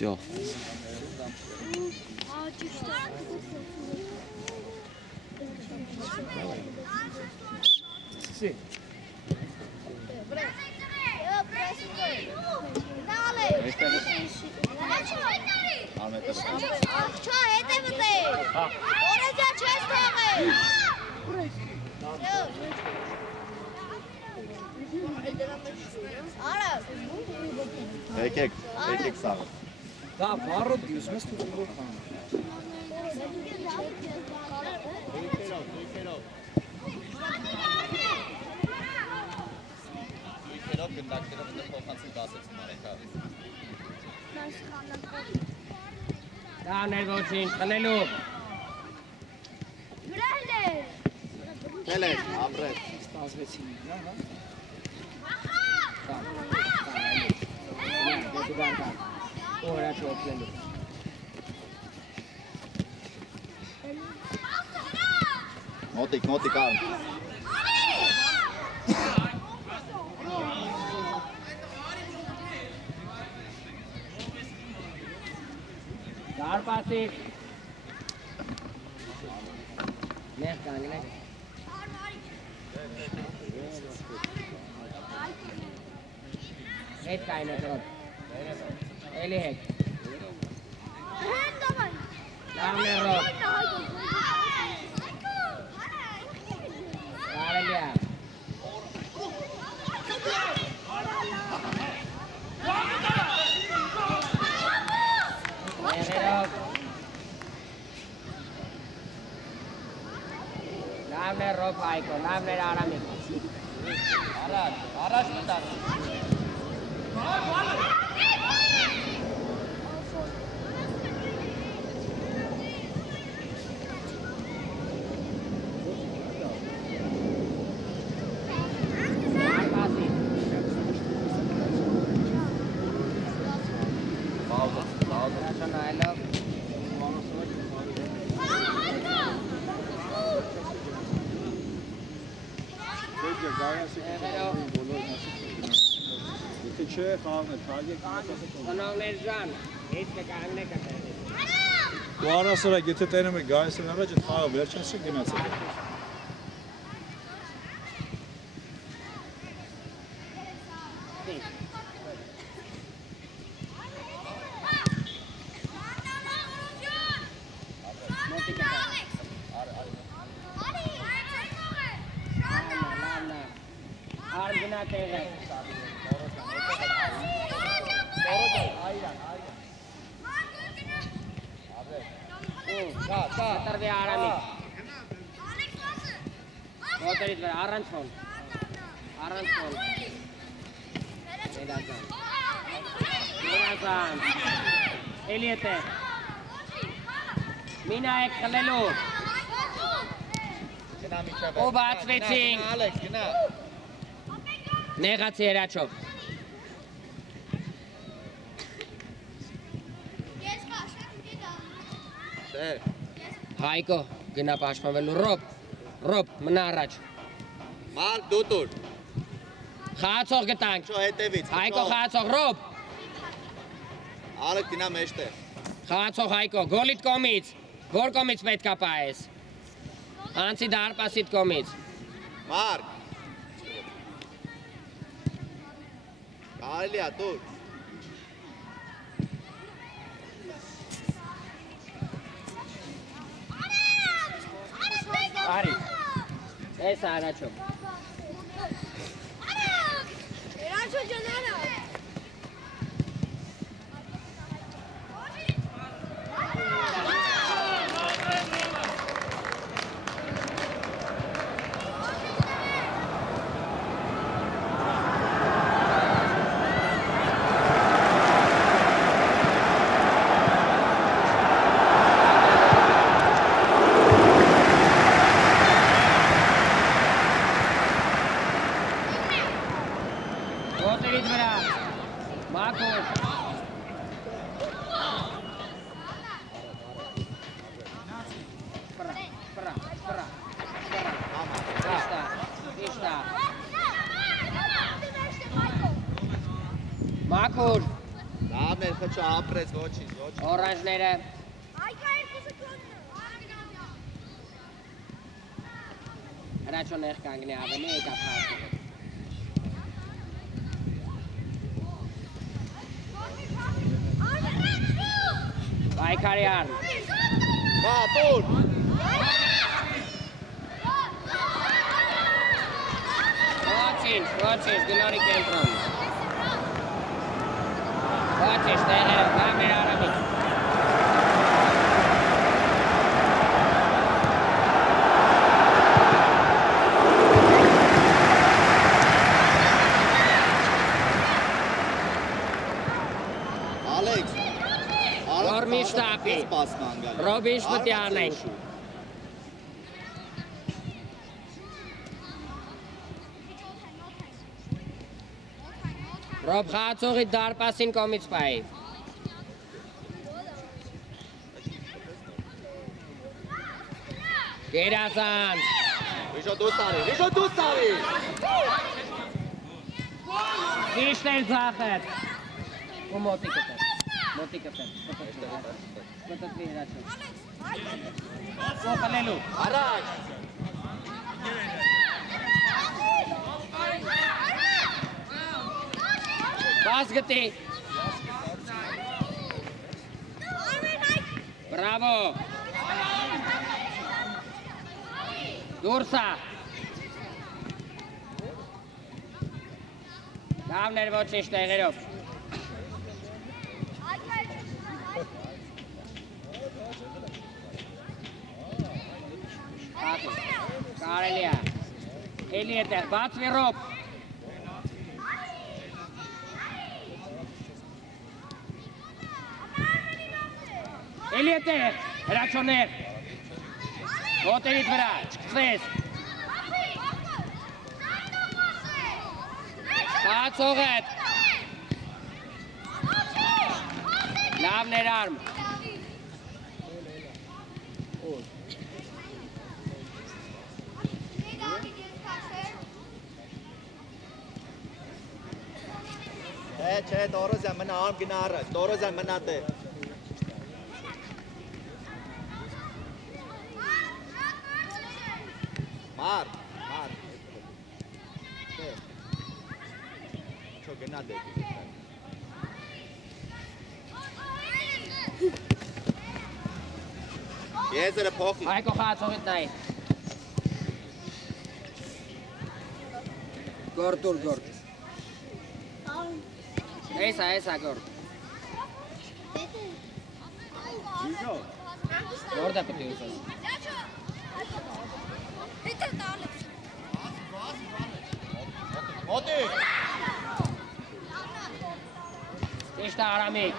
Всё. Եկեք սա։ Դա վառոդ դիուսում ես դու ուղղ խան։ Եկերով գնդակներով դե փոխանցի 10-ից մարեկավ։ Դա ներգործին, խնելու։ Տելեք, ապրեց։ Ստացվեցին, հա։ Օրա չոքելու։ Մոտիկ ան։ Դարպասիկ։ Նեղ կանգնեք։ Հետ կայնը դրոտ։ Էլի հետ։ Լավն է ռոտ։ Կարելի է։ Նեղերով։ Լավն է ռոտ հայկո, լավն է արամիկ։ Առաջ մտար։ Չէ, խաղն է, թարգեք։ Խնողներ ժան, հետ կկանգնեք ատեղ։ Ու առասրակ, եթե տենում եք գայս են առաջ, այդ խաղը վերջանցի գնացեք։ Արգնա տեղը։ Տրվի արամիկ։ Ոտերից վեր, առանց հոն։ Մինազան։ Էլի է տեղ։ Մինա եք խլելու։ Ու բացվեցինք։ Նեղացի երաչով։ Հայկո, գնա պաշտպանվելու, ռոբ, մնա առաջ։ Մարկ դու տուր։ Խաղացող գտանք։ Շո հետևից։ Հայկո խաղացող, ռոբ։ Արը գնա մեջտեղ։ Խաղացող Հայկո, գոլիտ կոմից։ Որ կոմից պետք է պահես։ Անցի դարպասիտ կոմից։ Մարկ։ Կարելի է տուր։ Արի, ես առաջով։ Երաչո ջանանա։ Ոտերից վրա, մակուր։ Պրա, իշտա։ Մակուր։ Լավ է, Արմախը չապրեց, ոչինչ, ոչինչ։ Օրանջները Այքա երկուսը կողմն հրաչո նեղ կանգնի ավելի եկա փաստը։ Բայկարյան Վա, տուր։ Ոչինչ, գնորի կենտրոն։ Ոչինչ, տեղերը, գամեր արամիք։ Ալեքս։ Որմի շտապի։ Սպասման գալի։ Ռոբին շպտի անենք։ Ռոբ խաղացողի դարպասին կոմից պայի։ Գերազանց։ Վիշո դուս արի։ Իշտ էլ ձախետ։ Ու մոտիկը տեր։ Կտտվի հրաչում։ Ու խլելու։ Առաջ։ Բաս գտի։ Բրավո։ Դուրսա։ Լավներ ոչինչ տեղերով։ Կարելի է։ Էլի է տեղ, բացվի Ռոբ։ Էլի է տեղ, հրաչոներ։ Ոտերիտ վրա, չկծվես։ Կացող հետ։ Լավ ներարմ։ Չէ, Տորոզյան մնա արմ գնա առաջ, Տորոզյան մնա տեղ։ Մար։ Չո գնա տեղ։ Եզերը փոխի։ Հայկո խաղացողիտ նայի։ Գորդ։ Էսա գորդ։ Գորդը պտի ուզես։ Մոտի։ Իշտ արամիք։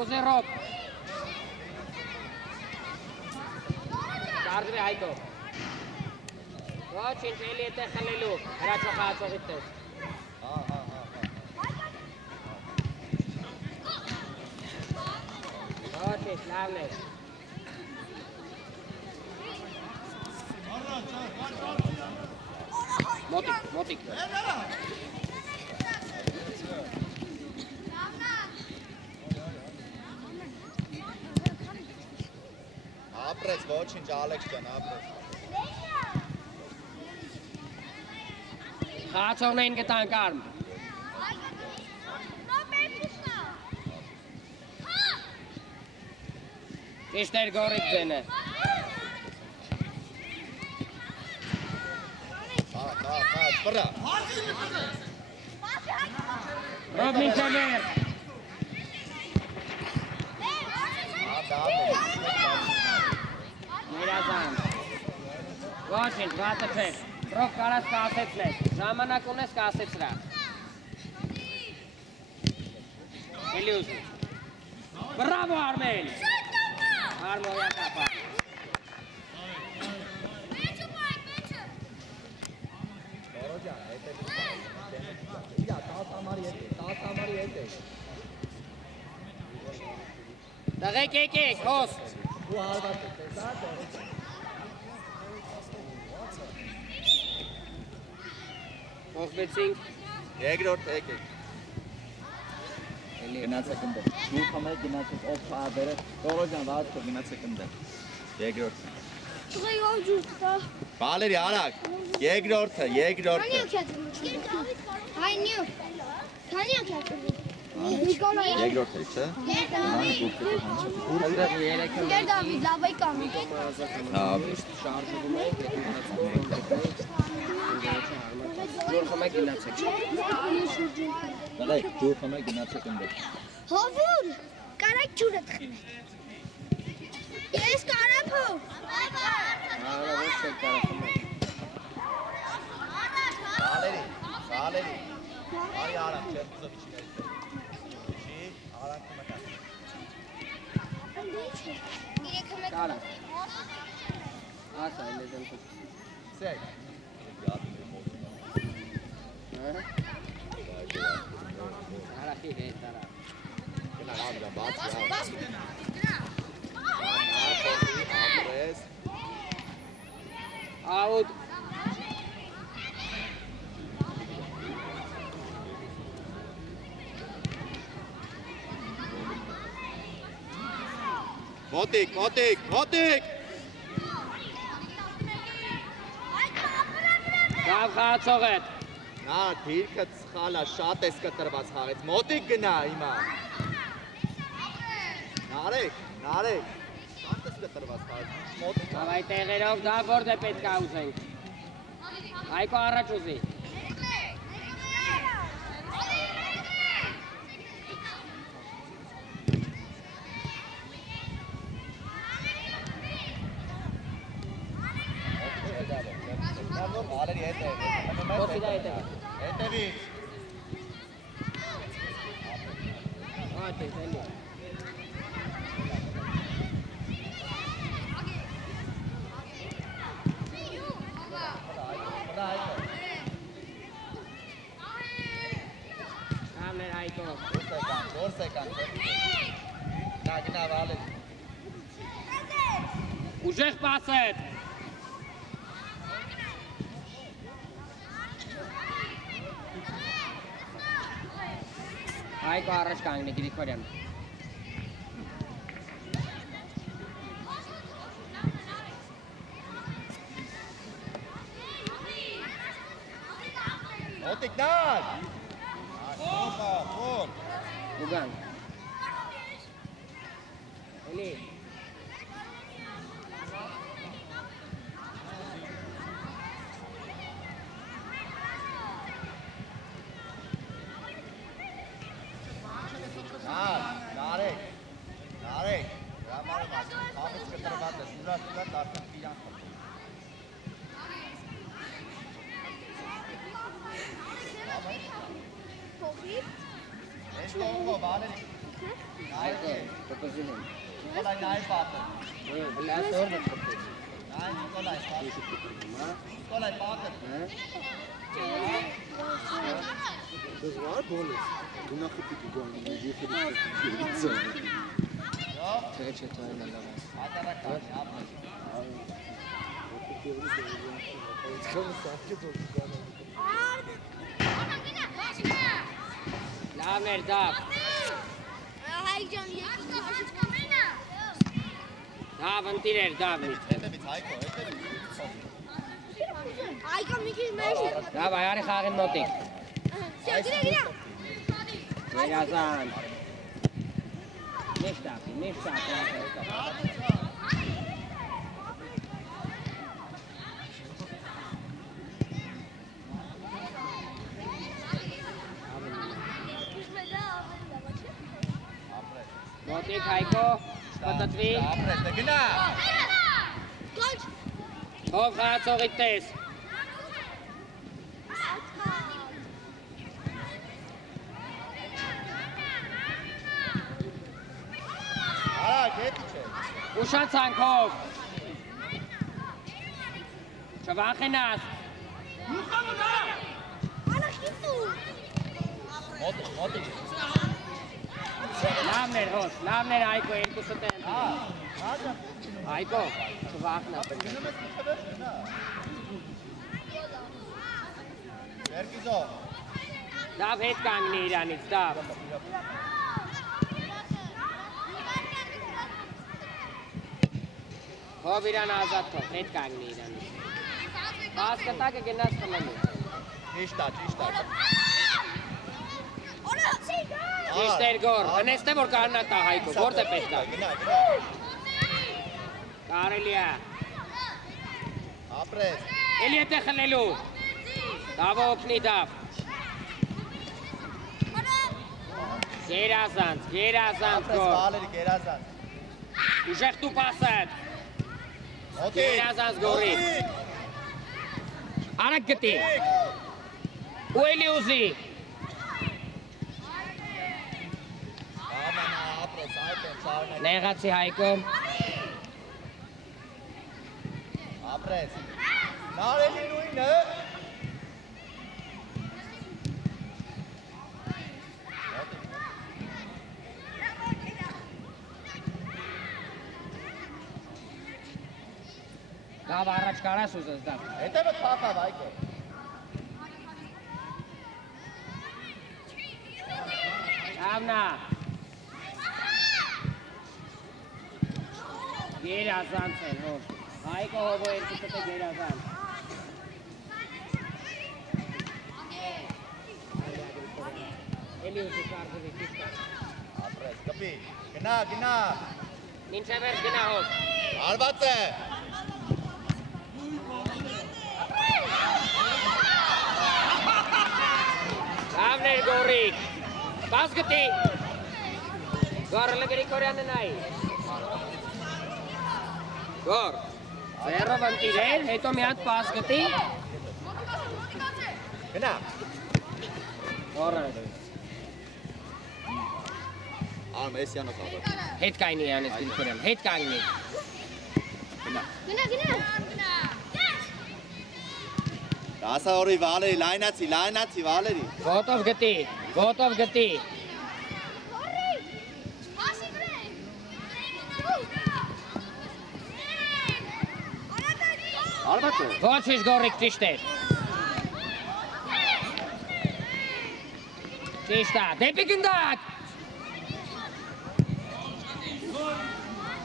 Ուզե Ռոբ։ Կարդրի Հայկո։ Ոչինչ էլի է տեղ խլելու, հրաչո խաղացողիտ տես։ Ոչինչ, լավն է։ Մոտիկ։ Ապրեց, ոչինչ Ալեքս ջան, ապրեց։ Խաղացողներին գտանք արմ։ Ճիշտ էր գորիկ ձենը։ Վրա։ Ռոբ մինչևեր։ Ներազան։ Ոչինչ, վատը չեք։ Ռոբ կարաս կասեցնես, ժամանակ ունես կասեցրա։ Էլի ուզու։ Բրավո Արմեն։ Արմոյա կապա։ Տղեկ եկեք, հոստ։ Փոխվեցինք Երկրորդ եկեք։ Գնացեք ընդ։ Դուք համեք գնացեք ով փաբերը։ Տորոջան վարձը գնացեք ընդ։ Երկրորդ։ Չուղի ով ջուստա։ Վալերի արագ։ Երկրորդը։ Հայնյու։ Քանի ակյատ։ Նիկոլայ։ Երկրորդը, չէ՞։ Դեր Դավիթ, լավայ կամ։ Հա։ Շարժվում է, ջուր խմեք գնացեք։ Դալեկ, ջուր խմեք գնացեք ընդ։ Հովուր, կարակ ջուրը թխնեք։ Ես կարապ հով։ Արա ոչ չեք կարող խմեք։ Վալերի։ Արի արագ, չեր կուզով իչիներ։ Չի, արագ կմտա։ Կարա։ Ասա, լեզեմ թող։ Սեկ։ Արախի հետ արա։ Գնա ռամդա բաց։ Out։ Մոտիկ։ Գավ խաղացող հետ։ Նա դիրքը սխալ է, շատ էս կտրված խաղեց։ Մոտիկ գնա հիմա։ Նարեկ։ Շատ էս կտրված խաղեց։ Մոտիկ։ Գավ այդ տեղերով դա որդ է պետք է ուզենք։ Հայկո առաջ ուզի։ Վալերի հետ է։ Ոսի դա հետ է։ Հետևից։ Ահա էլի։ Համներ Հայկո։ Դորս եկան։ Նա գնա Վալերի։ Ուժեղ պասետ։ Հայկո առաջ կանգնի Գրիգորյան։ Մոտիկ նար։ Ո՞ր։ Ուգան։ Էլի։ Նարեկ։ Ռամարը մաս։ Համից կտրված է, սուրա դարձան իրան խփ։ Հովիվ։ Ես կողմով Վալերի։ Հայկո, տոպոզին եմ։ Նիկոլայ նայ պատը։ Բլաս օրը տոպոզ։ Նայ Նիկոլայ պատը։ Նիկոլայ պատը։ Դժվար բոլես։ Գնախի պիտի գոյանի մեջի Չէ, թողին լավ։ Ատարական, ապրես։ Լավ էր դավ։ Հայք ջան, երկու Դավ ընտիր էր դավ միշտ։ Հետևից Հայկո, հետևից։ Հայկը մի քիչ մեջ։ Դավ այարի խաղին մոտիկ։ Գնա։ Երազան։ Նիշ տապի։ Մոտիկ Հայկո, պտտվի։ Ապրես, դե գնա։ Կոչ։ Ով խաղացողի տես։ Արագ, հետի չէ։ Ուշացանքով։ Չվախենաս։ Մոտիկ։ Լավն էր հոս, լավն էր Հայկո, երկուսը տեն։ Հայկո, չվախնա։ Գնում ես իշխվես, գնա։ Վերկիզով։ Դավ հետ կանգնի իրանից, դավ։ Հով իրան ազատ թող, հետ կանգնի իրանից։ Պաս կտակը գնաց խմելու։ Ճիշտ է։ Ճիշտ էր գոր, հնեստ է որ կարնա տա Հայկո, որդ է պետք է։ Գնա։ Կարելի է։ Ապրես։ Էլի հետ է խլելու։ Դավը օգնի դավ։ Գերազանց Ապրես գոր։ Վալերի գերազանց։ Ուժեղ դու պասդ։ Օդի։ Գերազանց գորի։ Արագ գտի։ Ու էլի ուզի։ Ապրես այդեն շարունակ։ Նեղացի Հայկո։ Ապրես։ Նարելի նույնը։ Դավ առաջ կարաս ուզես դավ։ Հետևը փախավ Հայկո։ Դավնա։ Գերազանց են հով։ Հայկո հովո երկու կտե գերազանց։ Էլի ուզի կարդվի կիշկա։ Ապրես կպի։ Գնա։ Մինչև էր գնա հով։ Արված է։ Դավներ գորիկ։ Պաս գտի։ Գորը Գրիգորյանը նայի։ Գոր։ Ձեռով ընտիրել, հետո մի հատ պաս գտի։ Գնա։ Գորը։ Արմեսյանը խաղը։ Հետ կայնի Յանես Գրիգորյան, հետ կանգնի։ Գնա։ Դասավորի Վալերի լայնացի Վալերի։ Գոտով գտի։ Արված է։ Ոչինչ գորիկ ճիշտ էր։ Ճիշտ է, դեպի գնդակ։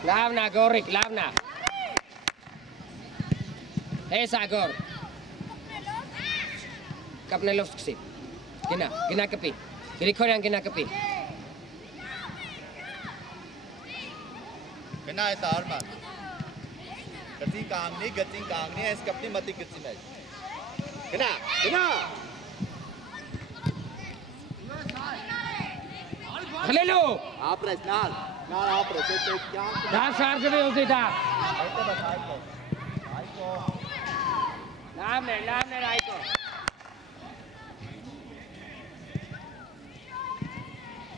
Լավնա գորիկ, լավնա։ Հեսա գոր։ Կապնելով սկսի։ Գնա կպի։ Գրիգորյան գնա կպի։ Գնա այդ Արման։ Գծին կանգնի, այս կպնի մտի գծի մեջ։ Գնա։ Խլելու։ Ապրես, նալ ապրես, այդ կյանք։ Դավ շարժվի ուզի դավ։ Հետևը Հայկո։ Լավներ Հայկո։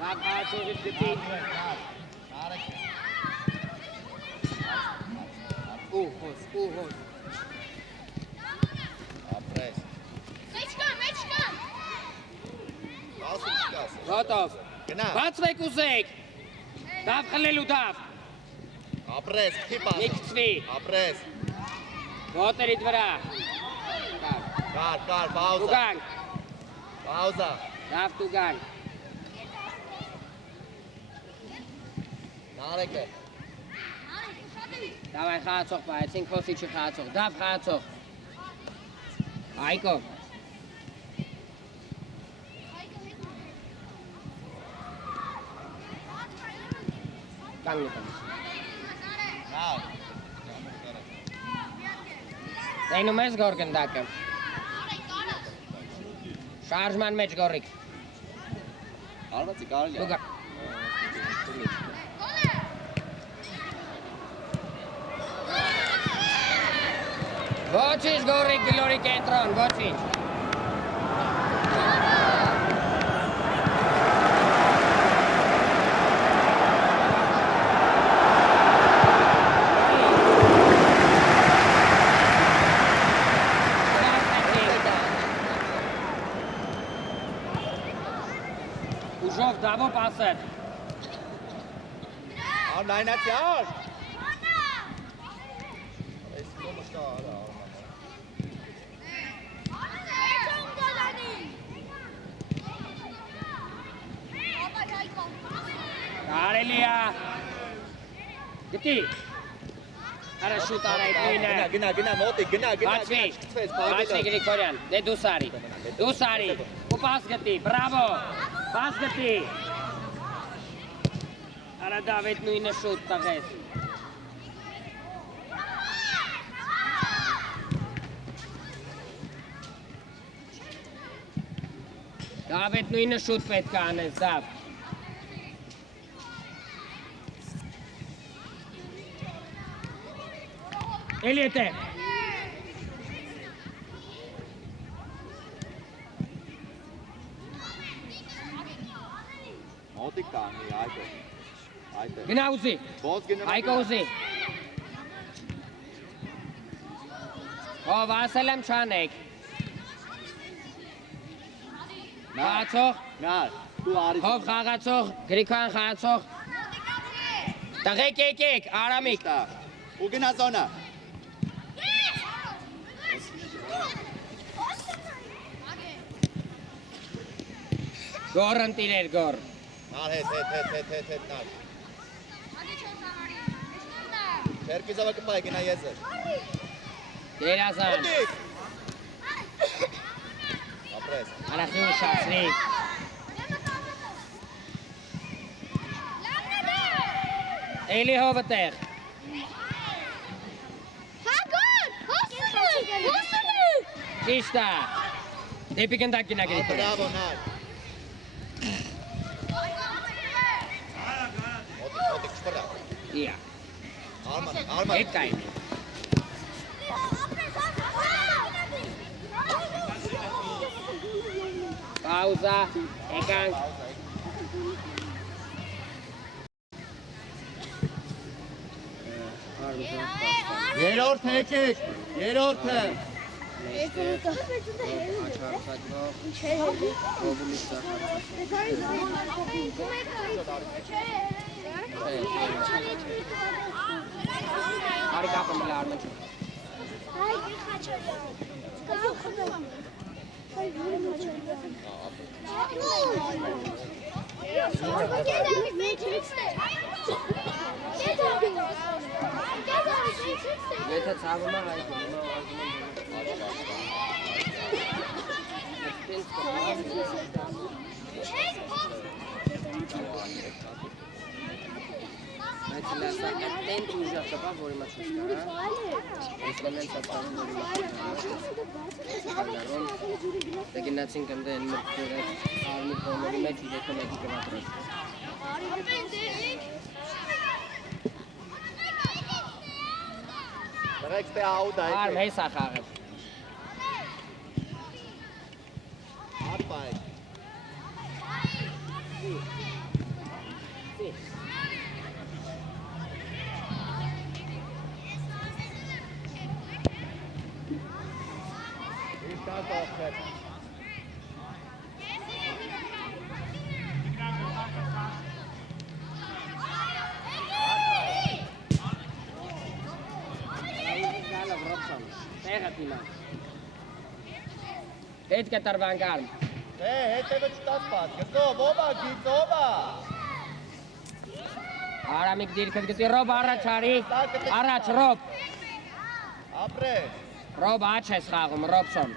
Դավ հացուզիտ գտի։ Ուհոս։ Ապրես։ Գոտով։ Գնա։ Բացվեք ուզեք։ Դավ խլելու դավ։ Ապրես, քիպա։ Եկցվի։ Ապրես։ Գոտերիդ վրա։ Կար, Դու պաուզա։ գանք։ Պաուզա։ Դավ դու գանք։ Նարեկը։ Դավայ խաղացող պայեցին, քոսիչի խաղացող, դավ խաղացող։ Հայկո։ Կանգնի։ Նալ։ Տենում ես գոր գնդակը։ Շարժման մեջ գորիկ։ Արվածի կարելի Դու է։ գա։ Ոչինչ գորիկ գլորի կենտրոն, ոչինչ։ Ուժով դավով ասել։ Լայնացի ար։ Այս կոմը կա արա։ Կարելի է։ Գտի։ Արա շուտ արա այդ նույնը։ Գնա, մոտիկ, գնա, Բացվի։ Բացվի Գրիգորյան։ Դե դու սարի։ Դու սարի։ Ու պաս գտի։ Բրավո։ Պաս գտի։ Արա Դավիթ նույնը շուտ տղես։ Դավիթ նույնը շուտ պետք է անես, Դավ։ Էլի էտե։ Մոտիկ կանի, այդը։ Գնա ուզի։ Ոնց գնա։ Այկո ուզի։ Ով ասել եմ չանեք։ Խաղացող։ Նար, դու արի։ Ով խաղացող, Գրիգորյան խաղացող։ Տղեկ եկեք, Արամիկ։ Ու գնա զոնա։ Գոր ընտիրեր, գոր։ Նար հետ, նար։ Չերկիզավը կպայ, գնա եզր։ Դերազան։ Մոտիկ։ Ապրես։ Արախի ուշացրի։ Էլի հովը տեղ։ Ճիշտ է։ Դեպի գնդակ գնա Գրիգորյան։ Բրավո, նար։ Մոտիկ, շպրա։ Իա։ Արման։ Հետ կային։ Պաուզա, եկանք։ Երորդ եկեք, երորդը։ Արի կապը մլա արմեն չու։ Եթե ծաղում է հայկում, Բայց լասա այդտեն ուժեղ կպա, որի մաչուս կա, իսլամեն սապարում որի մաչուս կա, դե գնացինք ընդ են մրկները արմի կողմերի մեջ իրեքը մեկի կվատրոս։ Դրեք ստե աուդա Արմ հես է խաղը։ Ապայ։ Իշտան տողքեր։ Հետ կտրվանք արմ։ Հետևը չտասպած, գծով, ովա, գիծովա։ Արամիկ դիրքըտ գտի, ռոբ առաջ արի, առաջ ռոբ։ Ապրես։ Ռոբ աչ ես խաղում, ռոբսոն։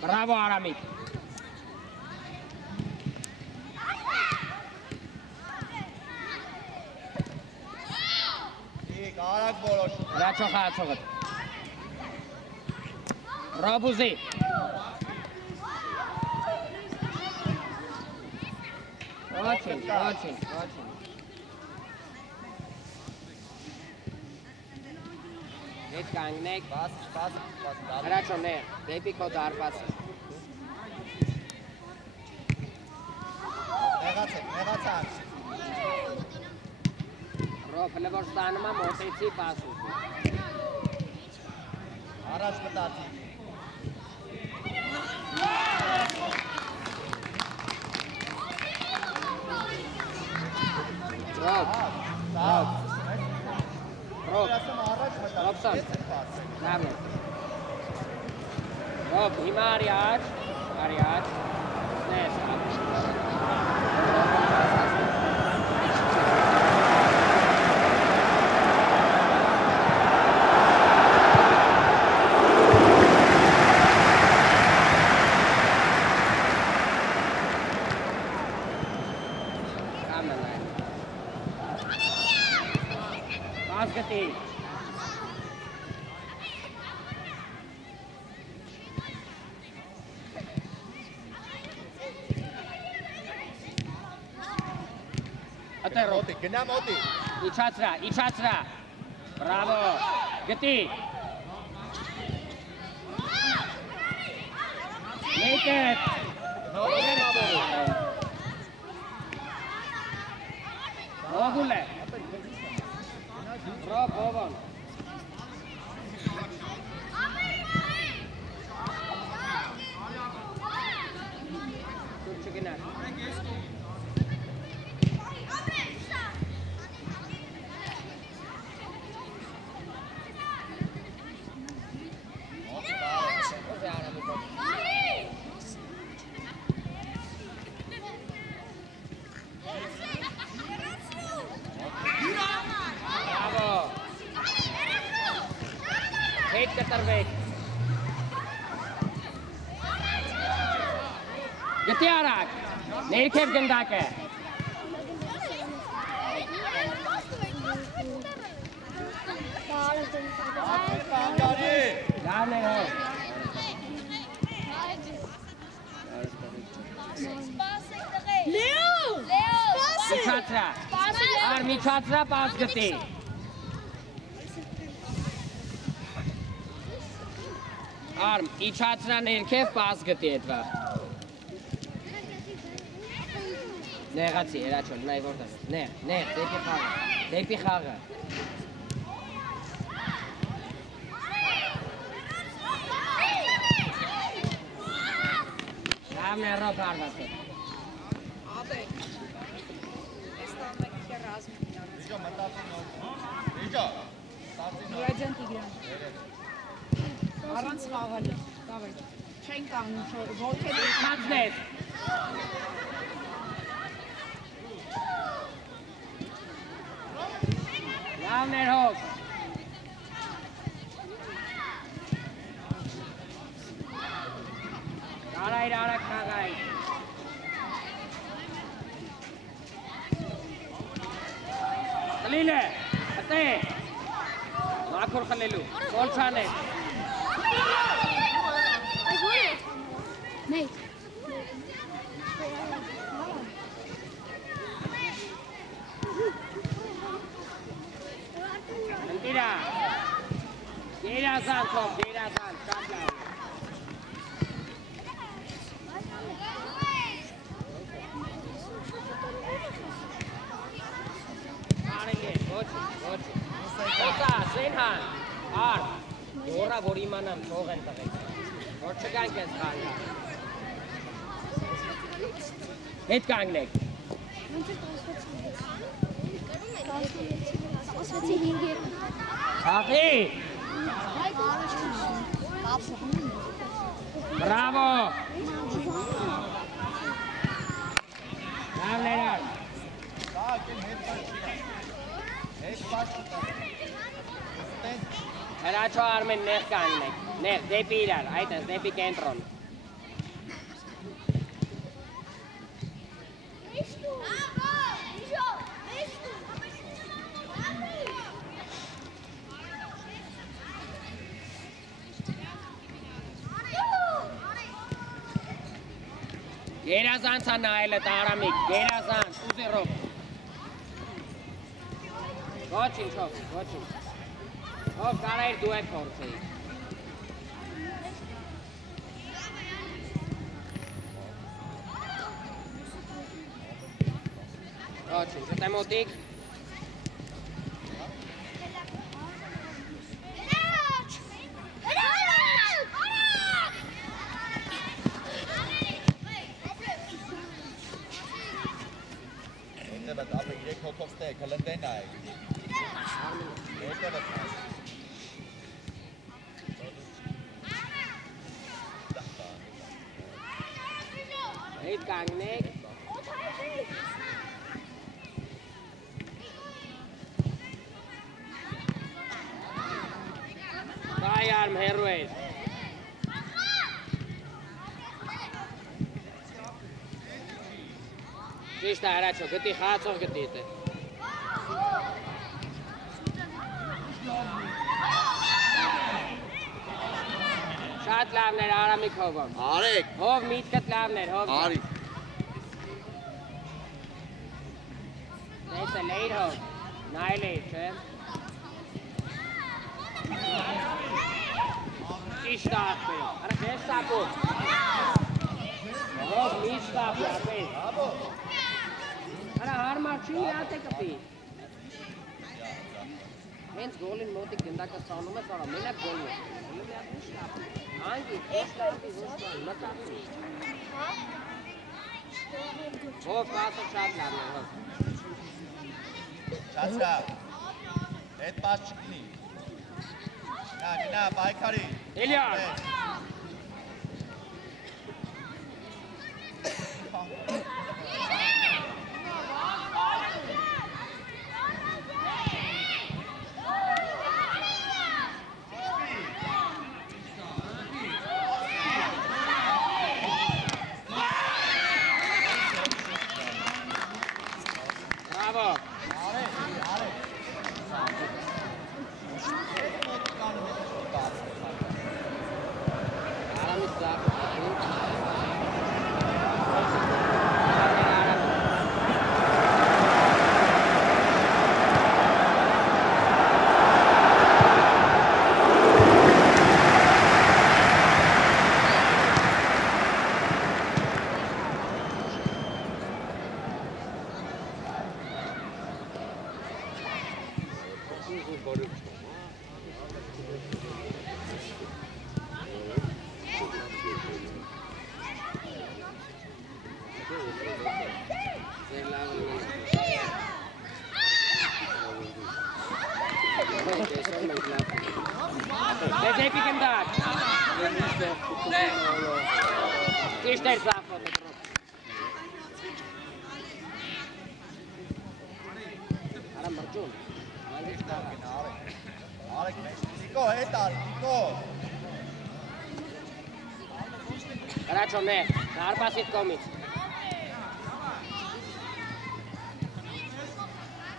Բրավո Արամիկ։ Արագ որոշ։ Հրաչո խաղացողըտ։ Ռոբ ուզի։ Ոչինչ։ Հետ կանգնեք։ Բաս։ Հրաչո ներ, դեպի քո դարպասը։ Նեղացան։ Ռոբ հլը որ ստանում է մոտեցի պասուս։ Առաջ մտածի։ Ռոբ։ Առաջ մտածի։ Ռոբսոն։ Լավն է։ Ռոբ, հիմա արի աչ։ Ariad. Nes. Basgati. Atero. Մոտի, գնա մոտի։ Իջացրա։ Բրավո։ Գտի։ Մեկետ։ Ողուլե։ Բրավո։ Չգնա։ Hate կտրվեք։ Գտի արակ, ներքև գնդակ է։ Լավն է հով։ Իջացրա, արմ իջացրա պաս գտի։ Արմ, իջացրա ներքև պաս գտի էդվա։ Նեղացի, երաչոն, նայ որտեղ ես, նեղ, դեպի խաղը։ Լավն է ռոբ հարված է։ Ռադիանտ իգրան։ Առանց խաղալու, դավայ, չեն կանգնում, ոտքերի Մացնես։ Լավն էր հով։ Արայր արակ խաղայր։ Խլիլ է, հտե։ Մաքոր խլելու, կոլչան է։ Nate. Mentira. Gerazan top, gerazan. Şamlar. Arenge, gochi. Ota, Senhan. Ar. Dora Borimanam Sogan Tavek. Rochagan kes khalla. Հետ կանգնեք։ Խաղի։ Բրավո։ Լավ ներար։ Հրաչո Արմեն նեղ կանգնեք։ Նեղ, դեպի իրար, այդ ես, դեպի կենտրոն։ Գերազանցան նայելը տարամիկ, գերազանց, ուզերով։ Ոչինչ, ոչինչ։ Ով կարայր դու եք փորձեի։ Ոչինչ, դե մոտիկ։ Kalendar naik. Mereka dah. կանգնեք։ Բայարմ հերու էր։ Ճիշտ է առաջո, գտի խացող գտի դե։ Շատ լավներ Արամիկ հովում։ Արեք, Հով միտքդ լավներ, հով։ արի։ Դեսը լեյր հով, նայլ էիր, չէ։ Ճիշտ աղբեր, արա կես սապոտ։ Հով միշտ աղբեր, ապեր։ Արա հարմար չի միատ է կպի։ Հենց գոլին մոտիկ գնդակը սանում է սարա, մենակ գոլն է։ Անգի, էստայտի ոստան, մտապի։ Հով պասը շատ լավն է, հով։ Չասրա, հետ պաս չկնի։ Գնա, բայքարի։ Էլիար։ Bravo. Դեպի գնդակ։ Ճիշտ էր զախոտը դրոք։ Արա մրջուն։ Արեք, Նիկո, հետ արի, Նիկո։ Հրաչո նե, հարպասիտ կոմից։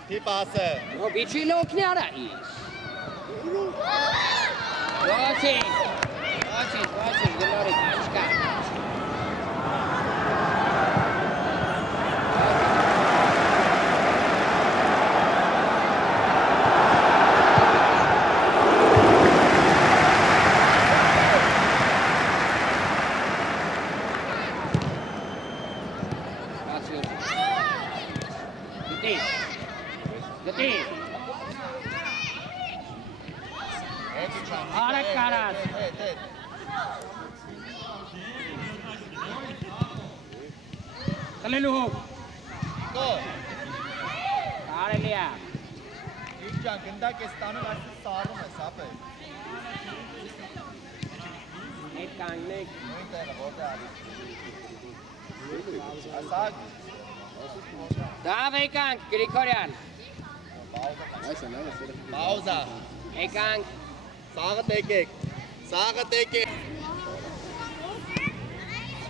Թի պասը։ Ո բիչի լոքնի արա իս։ Ոչինչ, գնորիկ, աշկա։ Գտի։ Արեք կարած։ Կլելու հով։ Նիկո, Կարելի է։ Իվ ջան, գնդակ ես տանում, այսպես սարում ես, ապե։ Հետ կանգնեք։ Նույն տեղը, որտե արի։ Ասակ։ Դավ եկանք, Գրիգորյան։ Պաուզա։ Եկանք։ Սաղը տեկեք, սաղը տեկեք։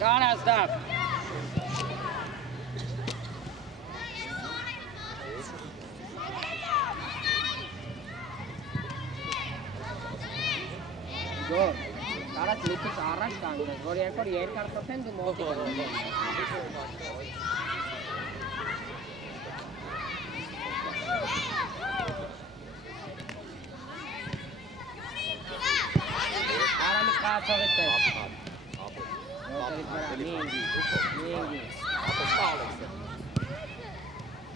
Կարած դավ։ Գոր, կարած լիքից առաջ կանգնես, որ երկոր երկար խոթեն դու մոտի կրնես։ Արամի կացողիտ է։ Ոտերից վրա, մինգի։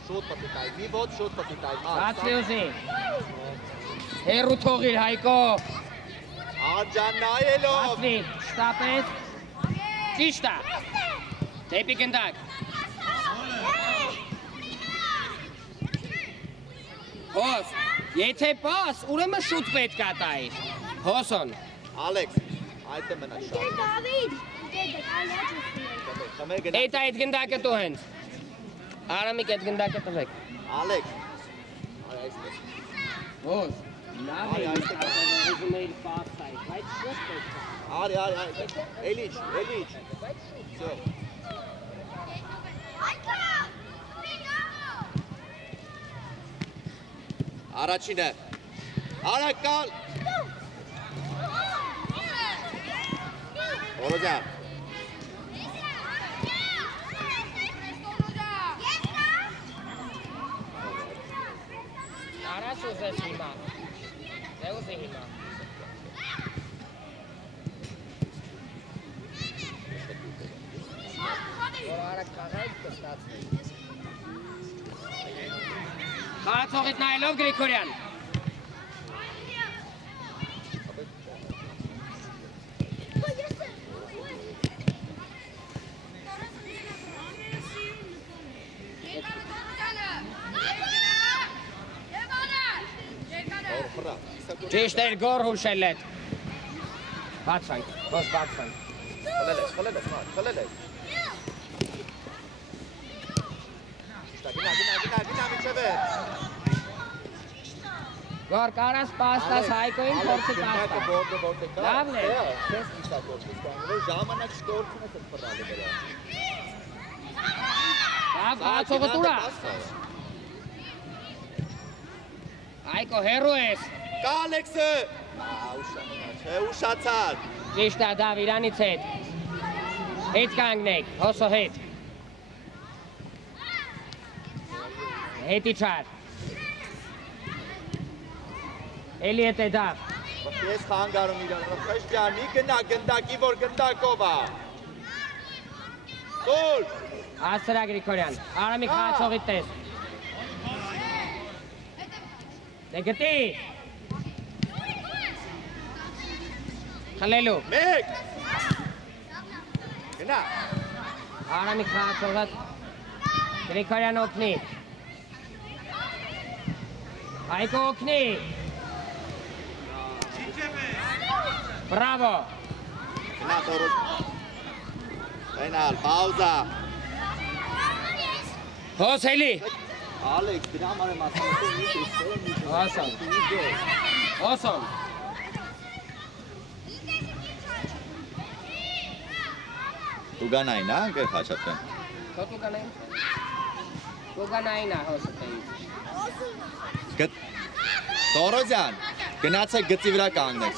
Շոտ պտիտայ, մի ոտ շոտ պտիտայ, Բացվի ուզի։ Հերու թողիր, Հայկո։ Աջան նայելով։ Բացվի, շտապես։ Ճիշտ է։ Դեպի գնդակ։ Հոս, եթե պաս, ուրեմն շուտ պետք է տայիր։ Հոսոն։ Ալեքս, այդ է մնա շատ։ David! Խմե գնա։ Էդ այդ գնդակը դու հենց։ Արամիկ այդ գնդակը տվեք։ Ալեք։ Ո՞ս։ Լավ է, ուզում էի պարտայ, բայց ոչ պետք է։ Արի։ Էլիչ։ Всё։ Առաջինը։ Արակալ։ Օրոջան։ Արաս ուզես հիմա։ Դե ուզի հիմա։ Որ արակ կաղայք կստացվի։ Խաղացողիդ նայելով Գրիգորյան։ Ճիշտ էր գոր հուշել էդ։ Բացանք, ոչ բացանք։ Խլել ես, խլել ես։ Գնա միջևը։ Գոր կարաս պաստաս Հայկոին փորձի պաստա։ Լավն է։ Քեզ իսա գործից կանգնել, ժամանակ շտորություն ես ֆռալը դրա։ Լավ, խաղացողը տուրա։ Հայկո հերո ես։ Կա Ալեքսը։ Չէ, ուշացած։ Ճիշտ է, Դավ, իրանից հետ։ Հետ կանգնեք, հոսո հետ։ Հետի չար։ Էլի հետ է Դավ։ Ես խանգարում իրան, խշջան, մի գնա գնդակի, որ գնդակով է։ Գոլ։ Ասրա Գրիգորյան, Արամիկ խաղացողիդ տես։ Դե գտի։ Խլելու։ Մեկ։ Գնա։ Արամիկ խաղացողդ Գրիգորյան օգնի։ Հայկո օգնի։ Բրավո։ Գնա տորոջ։ Այնալ, պաուզա։ Հոս հելի։ Ալեքս, դրա համար եմ ասում, մի քիչ Հոսոն։ Հոսոն։ Դու գանային, հա, ընկեր Խաչատրյան։ Դու կանային։ Դու կանային հոսը տեի։ Տորոջան, գնացեք գծի վրա կանգնեք։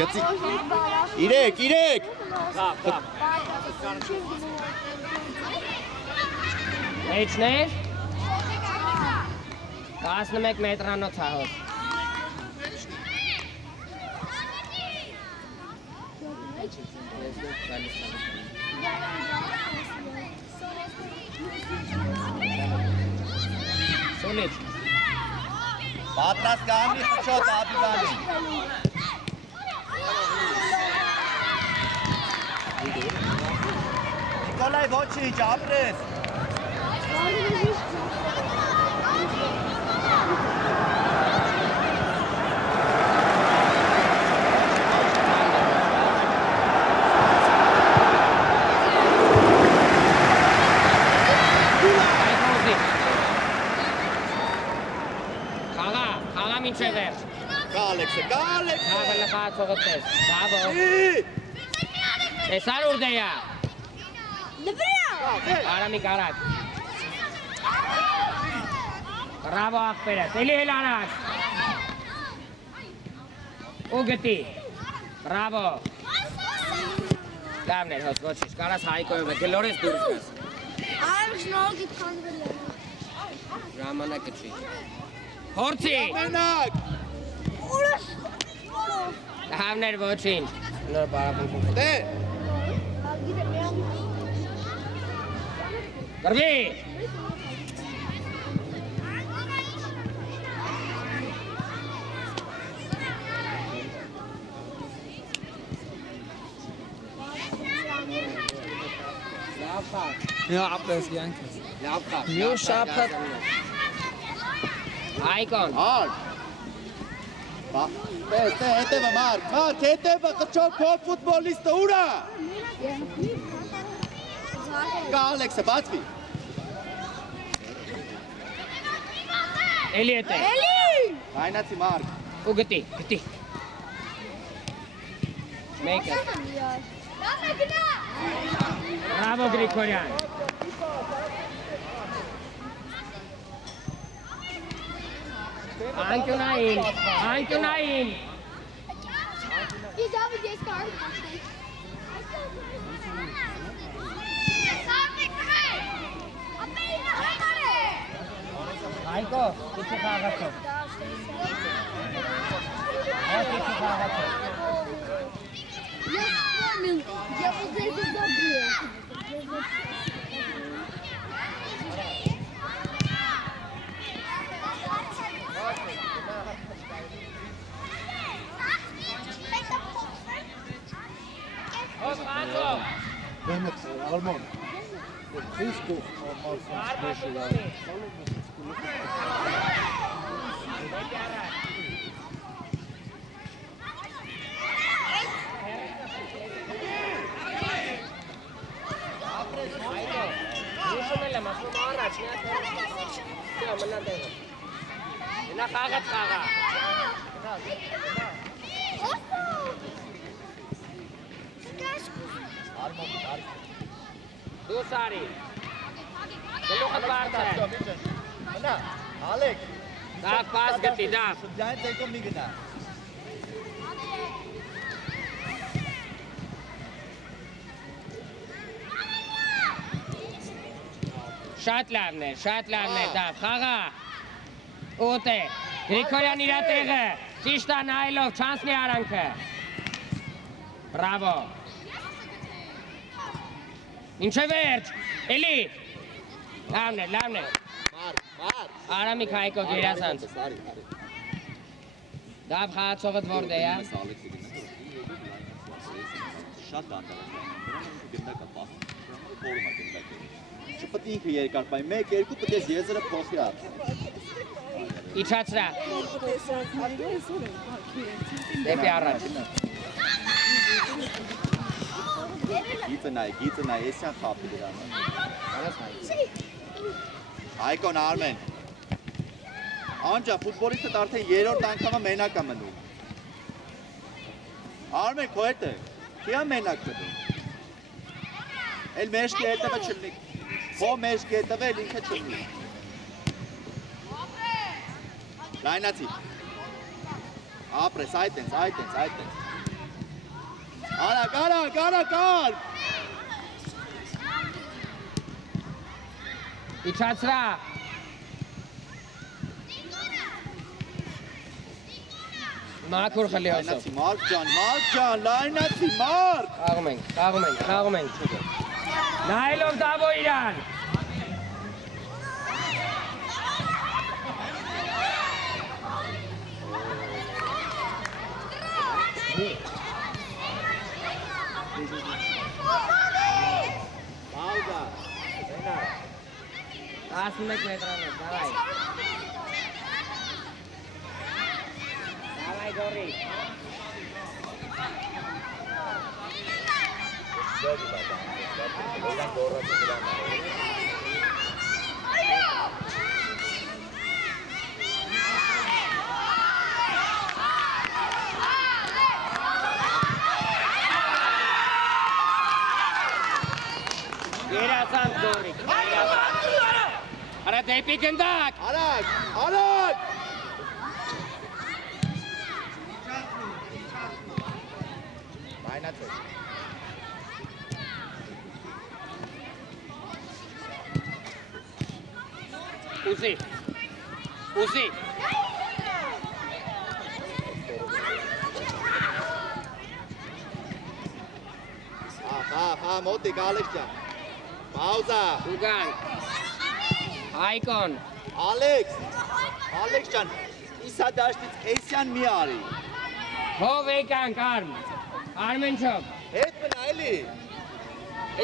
Գծի։ Իրեք։ Մեջներ։ 11 մետրանոց հահոս։ Սոլիչ։ Պատրաստ կամի խչոտ ադիվանի։ Նիկոլայ ոչինչ, ապրես։ Խաղա մինչև վերջ։ Կա Ալեքսը։ Խաղը լխացողդ տես։ Բավո։ Տեսար ուրդեյա։ Արամիկ արակ։ Բրավո աղբերս, էլի հել արակ։ Ու գտի։ Բրավո։ Լավն էր հոս, ոչիշ, կարաս Հայկոյով է, գլորես դուրս գաս։ Այլ շնորհքի թանվել է։ Ժամանակը չի։ Հորցի։ Մենակ։ Լավն էր ոչինչ։ Նոր բարապունքում։ Դե։ Գրվի։ Լավ խաղ։ Ja, abwärts Jankes. Լավ խաղ։ Մյուս շաբաթ Հայկոն։ Արդ։ Հետևը մարդ, հետևը կչոք քո ֆուտբոլիստը ուրա։ Կա Ալեքսը, բացվի։ Էլի էտե։ Լայնացի Մարկ։ Ու գտի։ Մեկը։ Բրավո Գրիգորյան։ Անկյունային։ Այկո, քիչ խաղացող։ Я вот это забыл. Mehmet, Alman. Christoph Դուսարի։ Գլուխը բարձր։ Հնա, Ալեք։ Դավ պաս գտի, դավ։ Շրջանից եկո մի գնա։ Շատ լավն է, դավ, խաղա։ Ուտ է, Գրիգորյան իրա տեղը, ճիշտ է նայելով, չանցնի արանքը։ Բրավո։ Ինչ է վերջ, էլի։ Լավն է։ Մարկ։ Արամիկ Հայկո գերազանց։ Դավ խաղացողդ որդ է, Շատ դանդաղ։ Գնդակը պահ։ Փորումա գնդակը։ Չպետք է ինքը երկար պահի, 1-2 պետք է եզրը փոխի առ։ Իջացրա։ Դեպի առաջ։ Գիծը նայ, էսյան խապի դրանը։ Հայկոն Արմեն։ Անջա, ֆուտբոլիստը արդեն 3-րդ անգամը մենակ է մնում։ Արմեն, քո հետ է։ Քիա մենակ մնում։ Էլ մեջքի հետևը չլնի։ Քո մեջքի հետևը էլ ինքը չլնի։ Լայնացի։ Ապրես, այտենց։ Արագ։ Իջացրա։ Մաքուր խլիոսով։ Մարկ ջան, լայնացի, Մարկ։ Խաղում ենք։ Նայելով դավո իրան։ Pauza. 11 մետրանը, դավայ։ Դավայ գորի։ Երասան գորի։ Արա դեպի գնդակ։ Արագ։ Լայնացի։ Ուզի։ Հա, մոտիկ Ալեքս ջան։ Pauza. Ուգան։ Հայկոն։ Ալեքս ջան, իսա դաշտից էսյան մի արի։ Հով եկանք Արմենչով։ Հետ մնա էլի։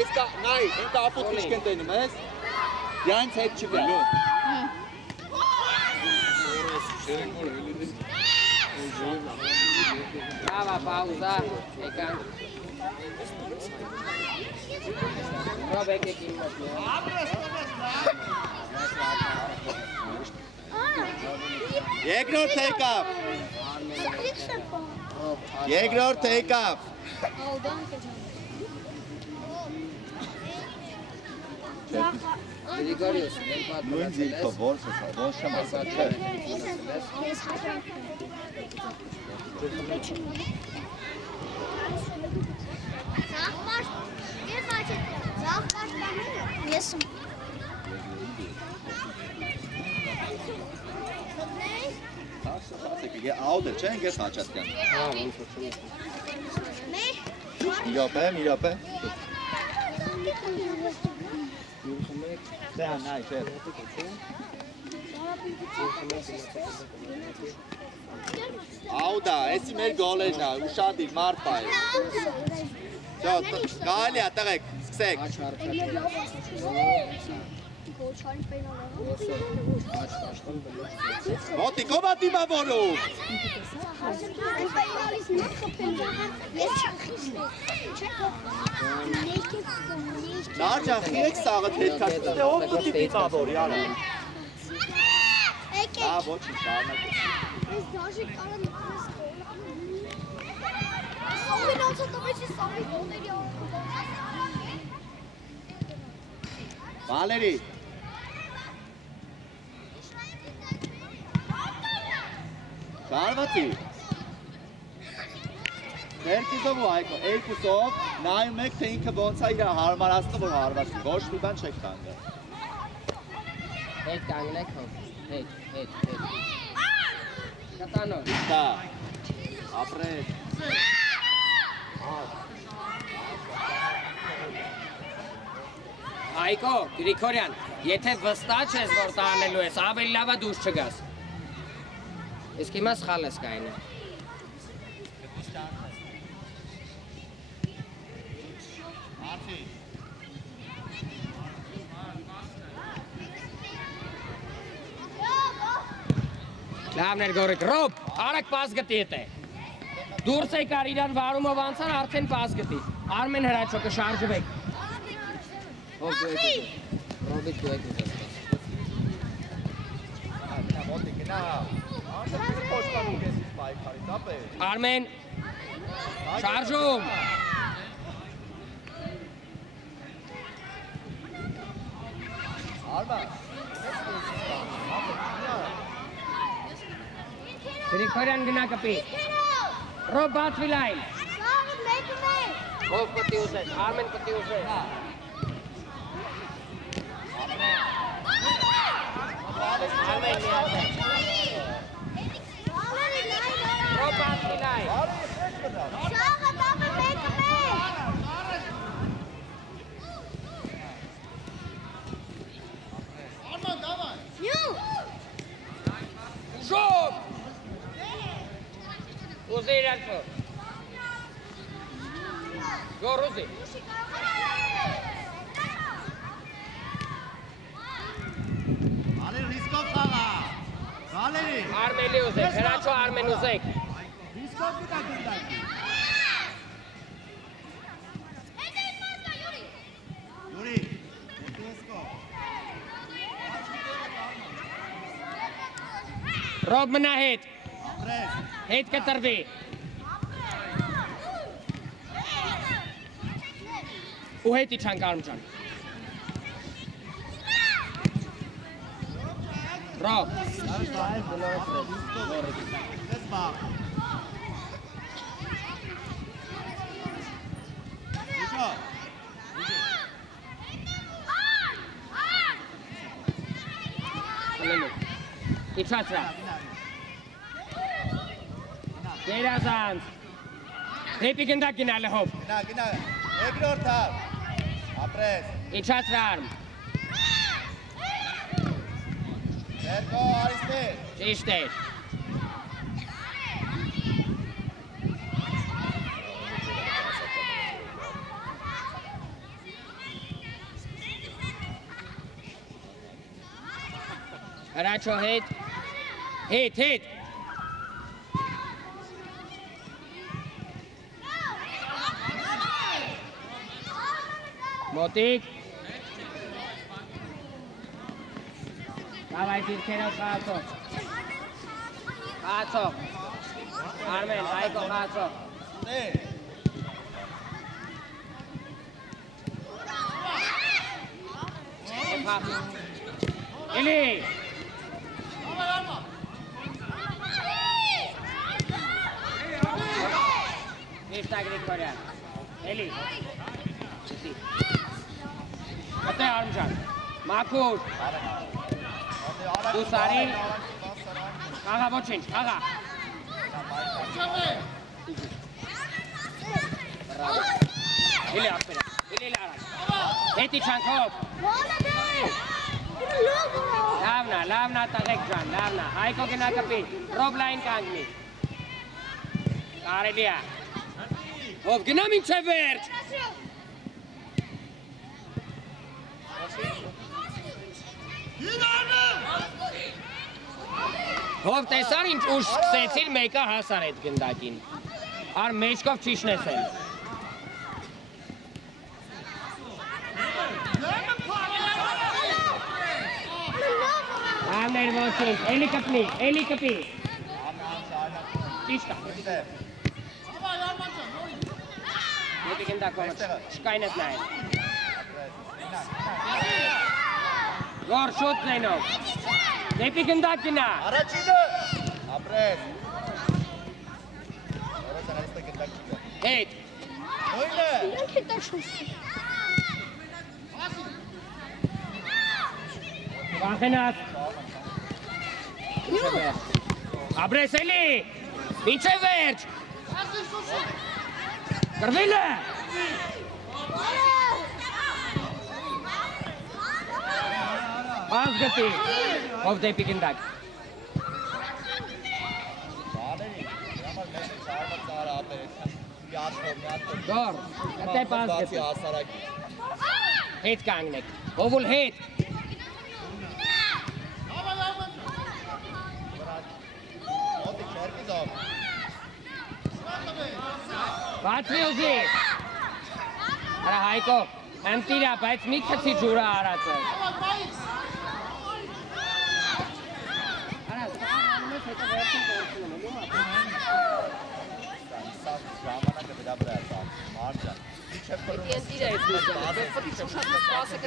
Էս կա, նայ, են կապուտ քիշք են տենում, ես։ Յանց հետ չգալու։ Şerek var öyle değil. Brava, pauza. Եկան։ Ռոբ եկեք իմ մոտ։ Երկրորդ եկավ։ Երկրորդ եկավ։ Գրիգորիոս, Նույն ձիլքով ո՞ր չեմ ասա, չէ։ Ես Ասեք, աուտ է, չէ՞, ինքես Խաչատյան։ Հա, ոնց որ։ Մի րոպե։ Դե նայ, չէ։ Աուտա, էսի մեր գոլերն է, ուշադիր, մարդ է։ Չէ, կարելի է, տղեկ, սկսեք։ Մոտիկ, ով է դիմավորում։ Նարջան, խիրեք սաղը թետքաշ, դե ով կուտի դիմավոր, յարա։ Հա, ոչինչ, շարունակեք։ Վալերի։ Շարվացի։ Ներքիզով ու Հայկո, երկուսով նայում եք, թե ինքը ոնց է իր հարմարացնում, որ հարվածի, ոչ մի բան չեք կանգնել։ Հետ կանգնեք հով, հետ։ Կտանոր։ Դա, ապրեք։ Հայկո, Գրիգորյան, եթե վստահ ես, որ տանելու ես, ավելի լավ է դուրս չգաս։ Իսկ հիմա սխալ ես կայնը։ Լավ ներգորիկ, Ռոբ, արեք պաս գտի հետ է։ Դուրս եկար իրան վարումով անցան, արդեն պաս գտի։ Արմեն հրաչո կշարժվեք։ Ով դու եք ուզես։ Ռոբիտ դու եք ուզես։ Արմեն, շարժում։ Գրիգորյան գնա կպի։ Ռոբ բացվի լայն։ Ով կտի ուզես, Արմեն կտի ուզես։ Արմեն միացե։ Ռոբ բացվի լայն։ Շոբ! Ուզի իրան շոբ։ Գոր ուզի։ Ալեր ռիսկով խաղա։ Վալերի։ Արմենի ուզեք, հրաչո Արմեն ուզեք։ Ռիսկով գտա գնդակի։ Յուրի, ռիսկով։ Ռոբ մնա հետ։ Ապրես։ Հետ կտրվի։ Ու հետ իչան կարմ ճան։ Ռոբ։ Let's back. Իչացրա։ Գերազանց։ Դեպի գնդակ գնալը հով։ Գնա, երկրորդ հավ։ Ապրես։ Իչացրա արմ։ Ներկո արիստեր։ Ճիշտ էր։ Հրաչո հետ։ Հետ։ Մոտիկ Davai դիրքերով խաղացող Խաղացող Արմեն, Հայկո խաղացող Էլի Միշտա Գրիգորյան Էլի Մտե Արմջան Մաքուր Դուսարի Խաղա ոչինչ, խաղա Էլի ապերը, էլի լարած Հետի չանքով Լավնա տղեք ջան, լավնա Հայկո գնա կպի, ռոբ լայն կանգնի Կարելի է Ով գնա մինչև վերջ Ով տեսար ինչ ուշ սկսեցիր մեկը հասար այդ գնդակին Ար մեջքով չի շնեսել Ամեր ոչինչ, էլի կպնի Ճիշտ է Հետի գնդակով շկայնըտ նայն Գոր շուտ նայնով Դեպի գնդակ գնա Առաջինը Ապրես Հետ Նույնը Վախենաս Ապրես էլի Մինչև վերջ Կրվիլ է Պանց գտի Ով դեպի գնդակ Գոր Ատե պանց գտի Հետ կանգնեք Ովուլ հետ Բացվի ուզի Արա Հայկո Հմտիրա, բայց մի քցի ջուրը արածը Արա, սաղանում ես հետը վերցին կորցնում Ժամանակը դրա վրա է ծաղ Մարջան Ենտիրա ես միսանը, բեր պտի շուշատնես պասը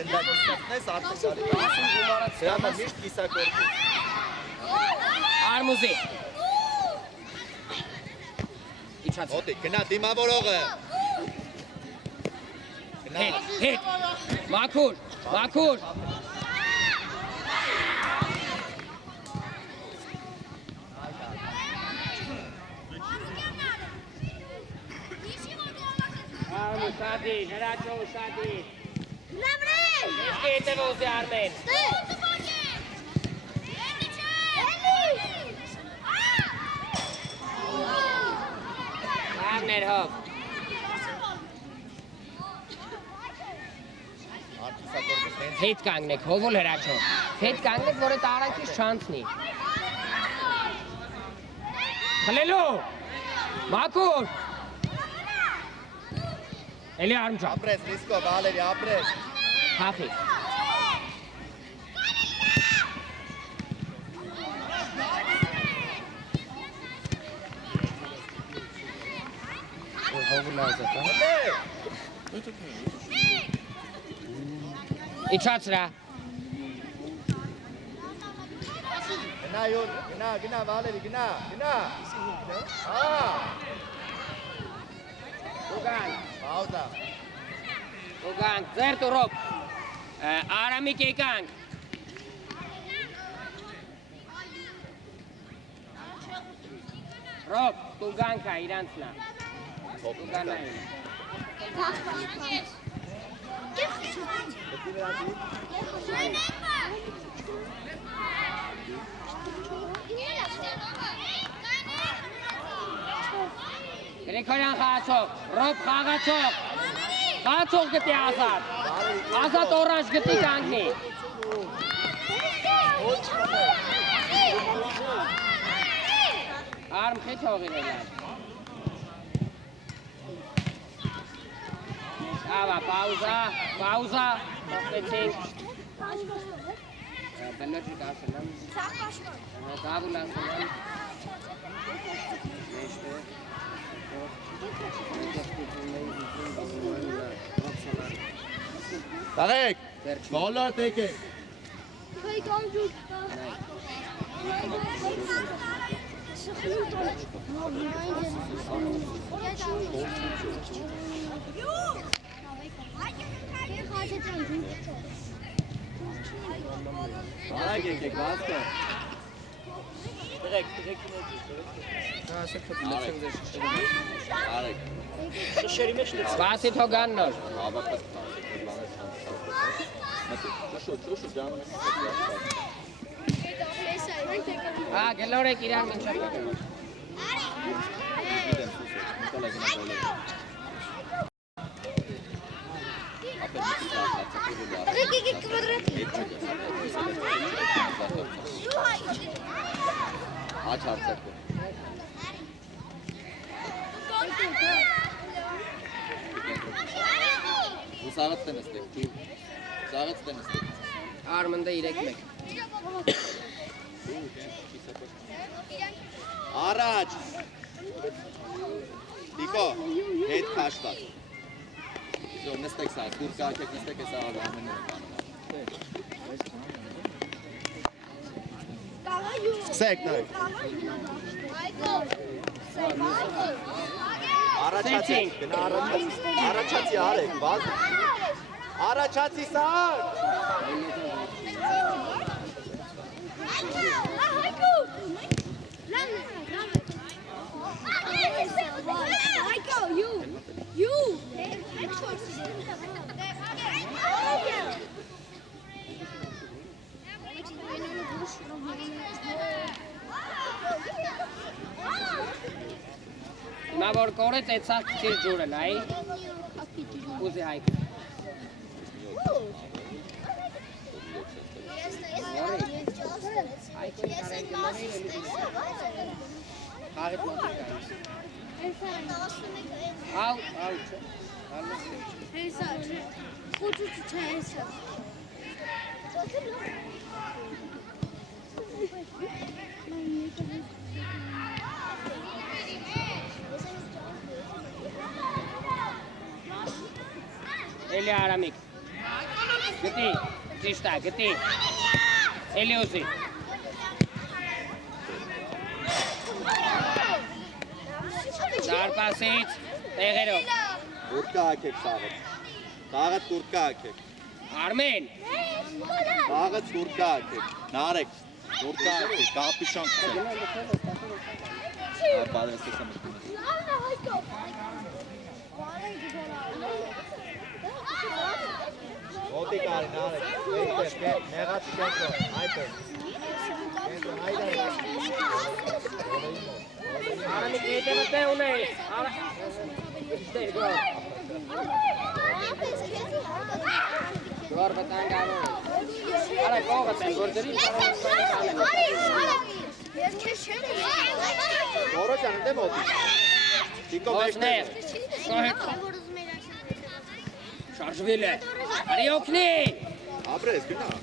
Դրամա միշտ կիսակորդի Արմուզի Մոտիկ, գնա դիմավորողը Հետ Մաքուր Արմու շադի, հրաչո շադի Ես կետև ոզի Արմեն Արմներ հով Հետ կանգնեք, հովոլ հրաչո Հետ կանգնեք, որ էտ արանքից չանցնի Խլելու Մաքուր Էլի արմջան Ապրես, Ռիսկո, Վալերի, ապրես Հախի Իչացրա Գնա յոն, գնա Վալերի, գնա Ուգանք, ձերտ ու ռոբ Արամիկ եկանք Ռոբ, տուգանքա իրանցնա Տուգանային Գրիգորյան խաղացող, Ռոբ խաղացող Խաղացող գտի ազատ Ազատ օրանջ գտի կանգնի Արմ խեչ հողին է լավ Ava, pauza, Stretching. Penalty karşılan. Kabulan kalan. Tarek, dollar teke. Kayıt amcuk. Tarek եկեք, բաց կա։ Direkt. Tarek. Spasi to gannoš. Gelore kiran minčak. Aç artık. Bu sağlık temizlik. Sağlık temizlik. Armanda irekmek. Araç. Diko. Het kaçta. So nestek sağ. Kurka kek nestek sağ. Sektor. Araçati. Araçati Arek. Baz. Araçati sağ. Նա որ կորեց այդ սաղ քիչ ջուրը լայ։ Ուզի հայք։ Հայքոյի կարեն կմարի էլի։ Խաղիտ մոտիկ այլ։ Ալ չէ։ Հեսա չէ։ Խոչուց չէ հեսա։ Էլի Արամիկ։ Գտի, ճիշտ է, գտի։ Էլի ուզի։ Դարպասից, տեղերով։ Kurka kek sağlık. Sağlık kurka kek. Արմեն։ Sağlık kurka kek. Narek. Kurka kek. Kapışan kek. Bari istedim. Motik al narek. Negat kento. Ayper. Արամիկ եթե մտե ունեի։ Գոր վտանգ անում։ Արա կողդ են, գործերի Doğru canım değil mi Motik? Diko Ոզներ, շոհետ շարժվել է, արի օգնի։ Abres günah.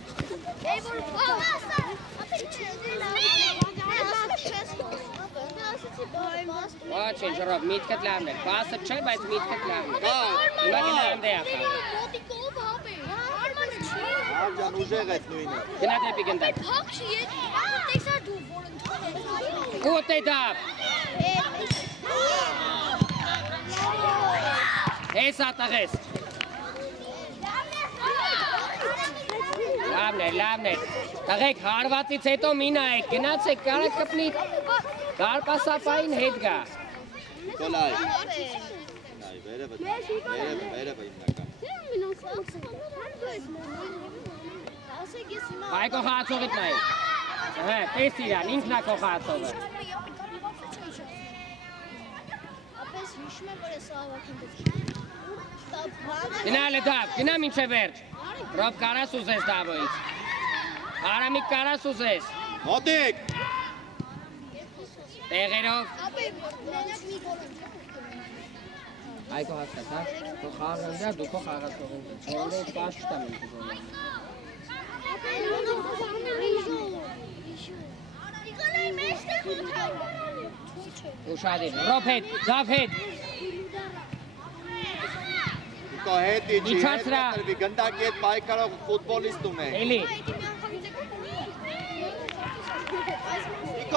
Ոչ ինչ ռոբ, միտքդ լավն է, բասը չէ, բայց միտքդ լավն է։ Հիմա գնարեմ դե ախա։ Abcan ucaya etmeyini. Գնա դեպի գնդակ։ Կուտ է դավ։ Հես ատաղես։ Լավն է։ Տղեկ հարվածից հետո մի նայեք, գնացեք, կարակ կպնի դարպասապային հետ գա։ Kolay. Nay vereme imnaka. Հայ կողացողիտ նայ։ Հե, տեսի իրան, ինքնա կողացողը։ Ապես հիշում եմ, որ ես ավակնդից։ Գնա լդավ, գնա մինչև վերջ։ Ռոբ կարաս ուզես դավոից։ Արամիկ կարաս ուզես։ Motik. Տեղերով։ Ապե, մենակ մի գոլ եմ։ Այգո հաստատ, հա։ Քո խաղը դու քո խաղը թողին։ Որոնց պաշտ տամ եմ դու։ Ուշադիր, Ռոփետ, Դավիթ։ Իկո հետ իջի, հետ գնդակ հետ պայքարող ֆուտբոլիստ ունենք։ Էլի։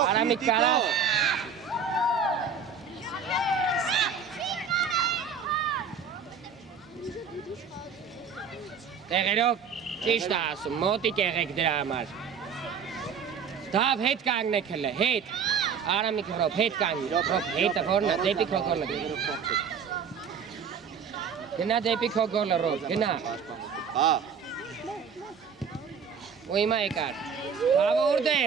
Արամիկ կարած։ Տեղերով ճիշտ ասում, մոտիկ եղեք դրա համար։ Դավ հետ կանգնեք հլը, հետ։ Արամիկ Ռոփ, հետ կանգնի, Ռոփ, հետը որն է, դեպի քո գոլը։ Գնա դեպի քո գոլը, Ռոփ, գնա։ Հա։ Ու հիմա եկար։ Բավը ուրդ է։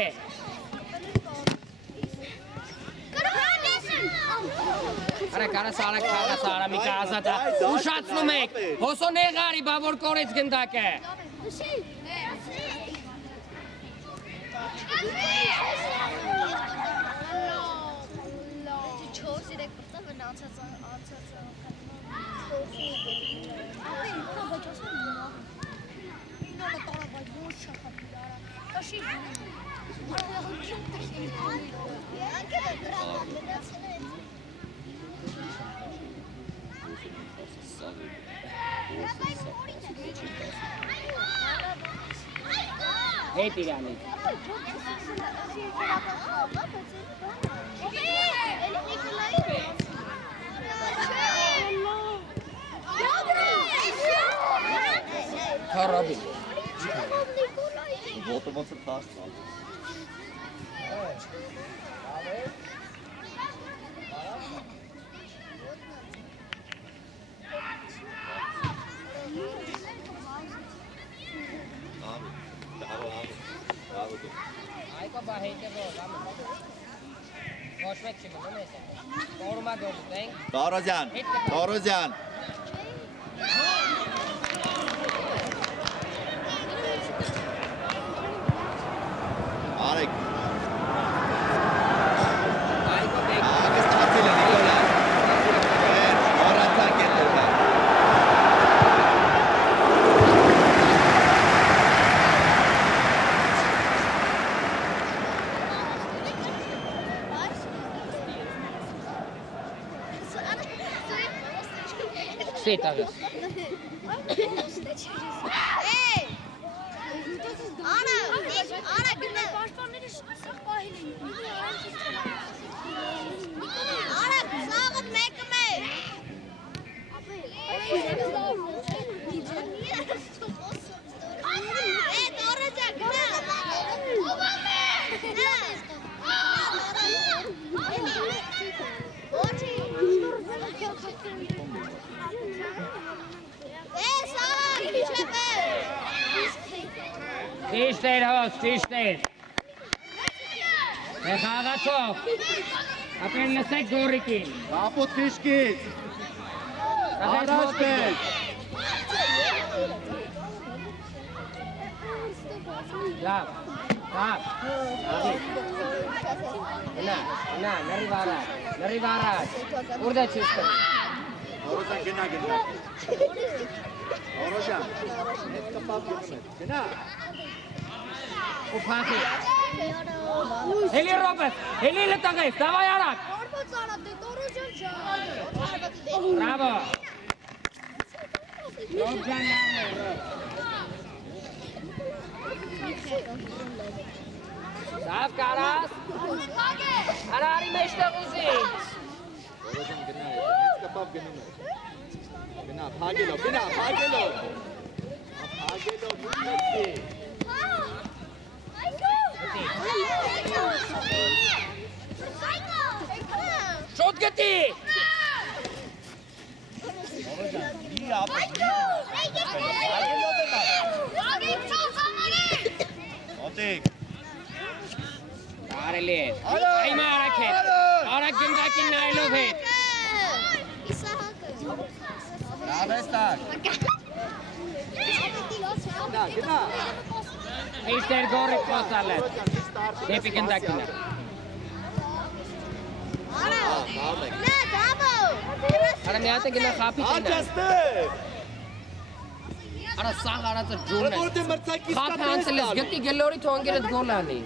Արա կարաս արակ խաղաս Արամիկը ազատ է, ուշացնում եք, հոսոն եղարի բա որ կորեց գնդակ է։ Հետ իրանի։ Հարաբի։ Ոտը ոնց է տաստ ալ։ Այկո բա հետ է որ, ոչ մեկ չի մնում ես է, կորումա գորդ ենք։ Տորոզյան։ Արեք։ Այկո բեք։ Ագես տացել է Նիկոլա։ Որացան կետել է։ Սետ աղես։ Արա գնա պաշտպանները սաղ պահել են։ Արա սաղը մեկը մեկ։ Դորոջա գնա։ Ճիշտ էր հոս, ճիշտ էր։ Խաղացող, ապեն լսեք գորիկին։ Կապոտ ֆիշկից։ Առաջ բեր։ Լավ, լավ, նա, նրիվ առաջ, ուրդ է չիշտ է։ Որոզան գնա։ Որոզան, հետ կպավ գնա։ Ու փախի։ Հելի Ռոբես, հելի լտաղես, դավայ արակ։ Բրավո։ Ռոբջան նավն է, Ռոբ։ Սավ կարաս։ Արա արի մեջտեղ ուզի։ Որոզան գնա, հետ կպավ գնում է։ Գնա, փագելով, փագելով մուտքի։ Շոտ գտի։ Մոտիկ։ Արելի է։ Այմա արակ հետ։ Արակ գնդակին նայելով հետ։ Լավ ես տակ։ Գնա։ Իստեր գորիկ պոսալ է։ Դեպի գնդակին է։ Արա, նա դաբո։ Արա մի հատ է գնա խափի տենա։ Արջաստե։ Արա սաղ արածը ջուրն է։ Որտե մրցակից Խափը անցել ես գտի գլորի թոնգերդ գոլ անի։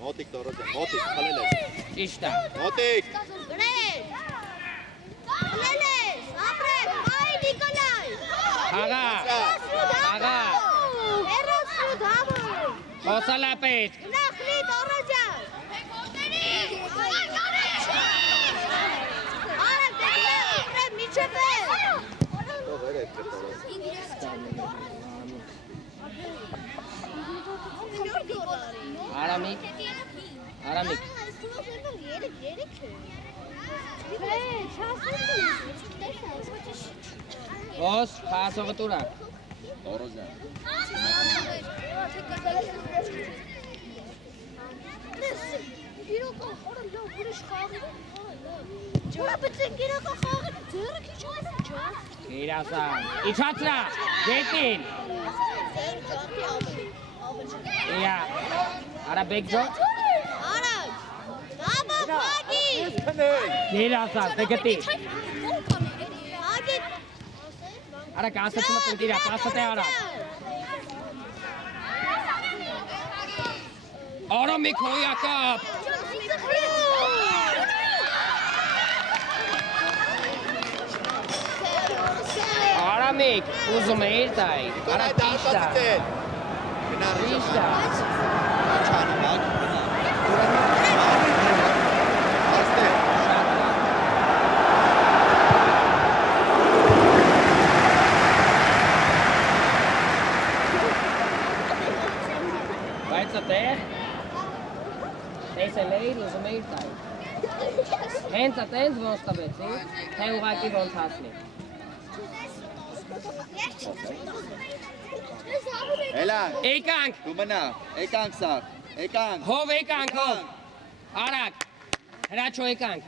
Մոտիկ Տորոջան, մոտիկ, խլել ես։ Ճիշտ է։ Մոտիկ։ Լելես, ապրեք, այ Նիկոլայ։ Աղա։ Աղա։ Հերոսու դավը։ Խոսալա պետք։ Նախնի Տորոջան։ Արա դեպի ապրեք միջև է։ Ո՞վ էր այդ կտորը։ Արամիկ։ Արամիկ։ Ոս, փասողը տուրա։ Տորոջան։ Իրոք խորը լավ ուրիշ խաղի։ Ջորա բծեն գիրակա խաղի ձերը քիչ այլ ջան։ Իրասան։ Իջացրա։ Գետին։ Իա։ Արա բեգջո։ Արա։ Բաբա փագի։ Իրասան, դեգետի։ Ագի։ Արա կասեցում եմ դիրա, պասատե արա։ Արամիկ հոյակապ։ Արամիկ, ուզում է իր տայ։ Արա տիշտ է։ Տիշտ է։ Չանի մակ։ Աստե։ Բայց այդտեղ տեսել էիր, ուզում էիր տայ։ Հենց այդտենց ոնց տվեցի, թե ուղակի ոնց հասնի։ Էլան, Եկանք, դու մնա, եկանք սար, եկանք։ հով եկանք, հով։ Արակ, հրաչո եկանք։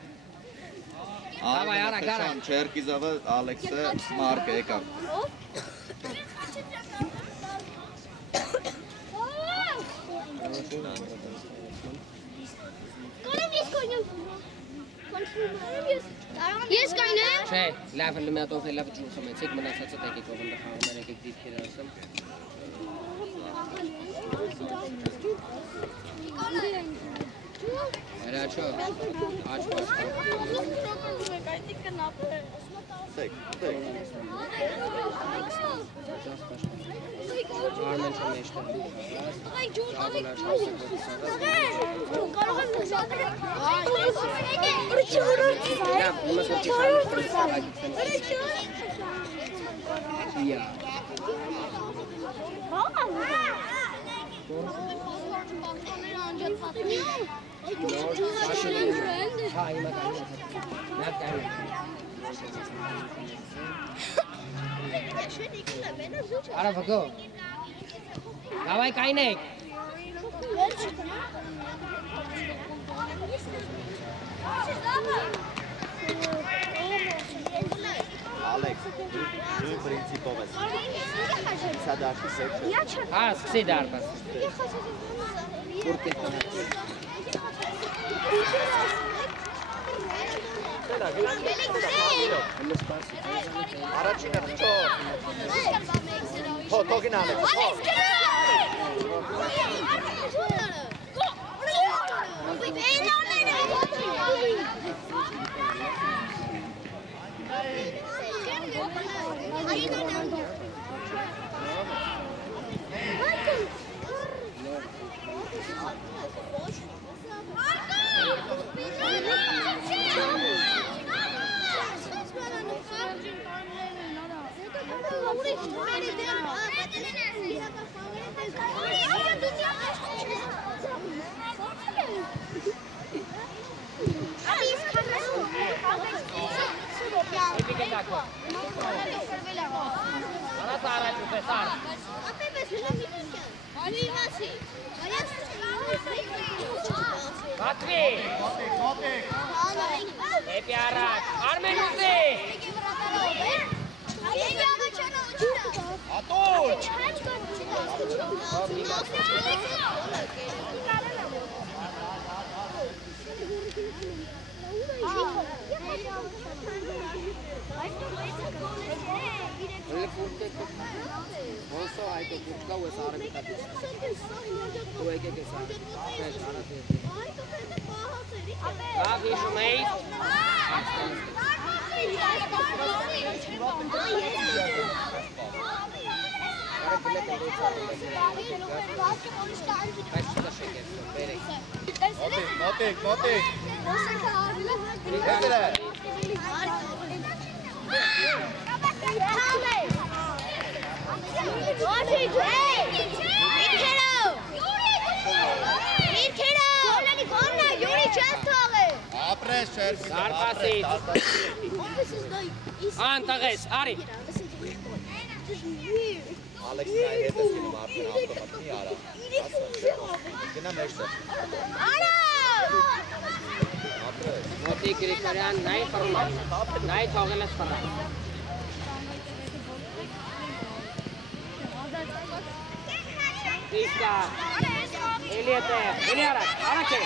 Davay, ara, gara. Չերկիզովը, Ալեքսը, Մարկը եկանք։ Ես կայնեմ։ Չէ, լավ լմյատով է լավ ջուր խմեցիք, մնացածը եկեք ովնդը խաղումներ եկեք դիպքեր ասեմ։ Հրաչո, աչ պաշտա։ Տեք, տեք։ Արմեն չեմ եշտը։ Ճավոլա չասեք Լավ, ումս որ չիխան։ Հա, իմա կային է։ Նատ կային է։ Արա վգո։ Davay կայնեք։ Ալեքս, դու պրինցիպով ես։ Սա դարդի սեքշը։ Հա, սկսի դարբաս։ Որտե կոնակ։ Առաջինը խչո։ Թողին Ալեքս, թող։ Ele curte also I to kurtka वो सारे बिता दे वो एक के साथ फ्रेश आना थे काफी समय Notik. Antages, Ari. Alex heeft het in Martin automat niet aan. Kena meester. Motik Rikarian, naik format, naik thogelas format. Iska, Eliate, Eliara, Arake.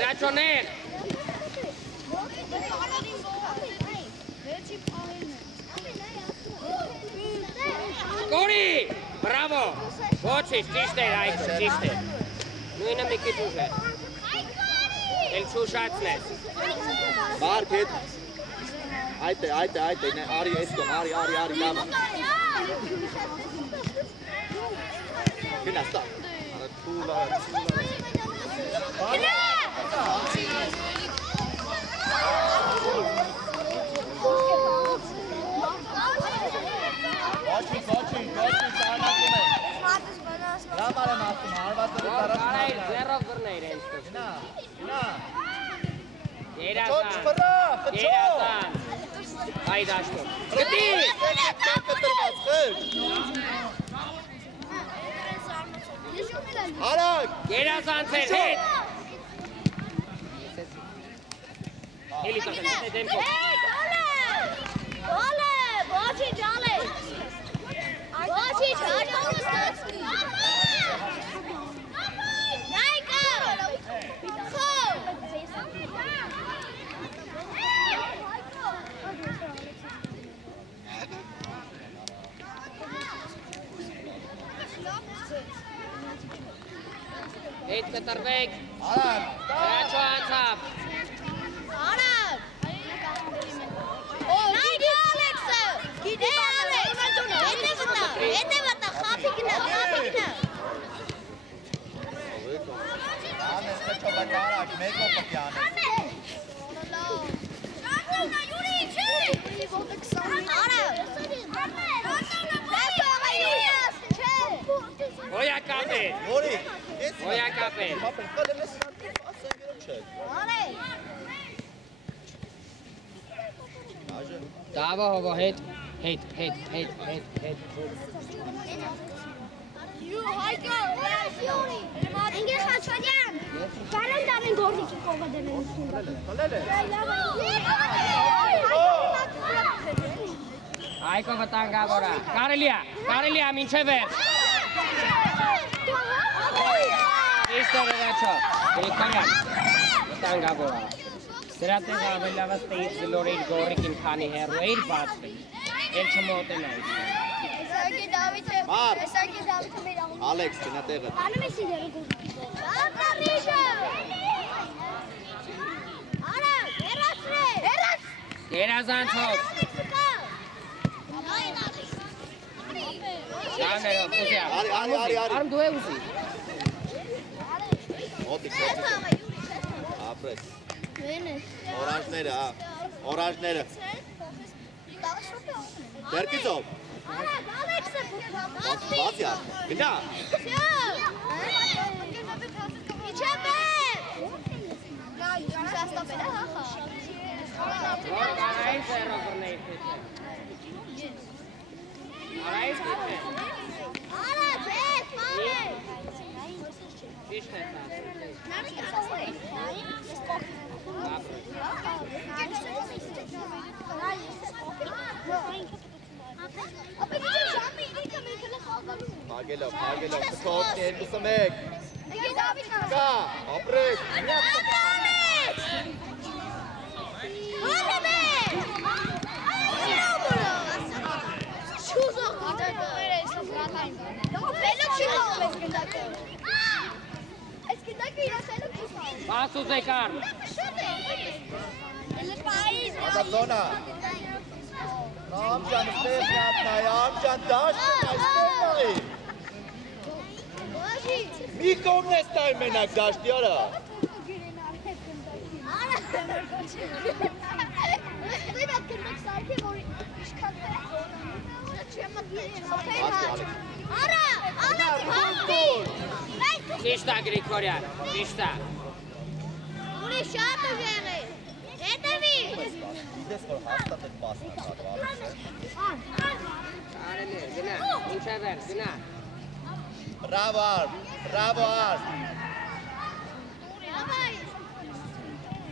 Racionel. Gori! Bravo! Bocis, tiste, Aiko, tiste. Nu inam neki tuže. El čušacnes. Market. Ajte, ne, Ari Eskom, Ari, dama. Kena, stop. Tula. Eet Katarbeek. Racho aansap. Oja kape. Oja kape. Dava hovo hit. Ինգե Խաչանյան, բարեն դանեն գործիքի կողը դենեն Aiko վտանգ ավորա, կարելի է մինչև վերջ Իստոր Ռաչո, Գրիգորյան, վտանգ ավորա Սրատեղ ավելավաց տեից զլոր իր գորիքին քանի հեռու էիր բացվի, էլ չմոտենայի Այսակի Դավիթը մեր աղում Ալեքս, կնա տեղը Անում ես իրերը գործիքի Արա, հերացրե Երազանցով Շաներով, ուզիա Արմ դու է ուզի Մոտիկ ապրես Օրանջները Դերկիցով Բաց յա։ Գնա։ Փագելով, թող երկուսը մեկ։ Կա, ապրեք։ Passo Zé Carlos. Adaptona. Amcan istəyir yatmayı, amcan daşmayı istəyir. Mi komnestay menak daşdiyara. Nişta Grigoryan, nişta. Buraya şartı verin. Yetevi. Bizde skor hastalık basına kadar. Arne, gina, inşa ver, gina. Bravo Ar, bravo Ar.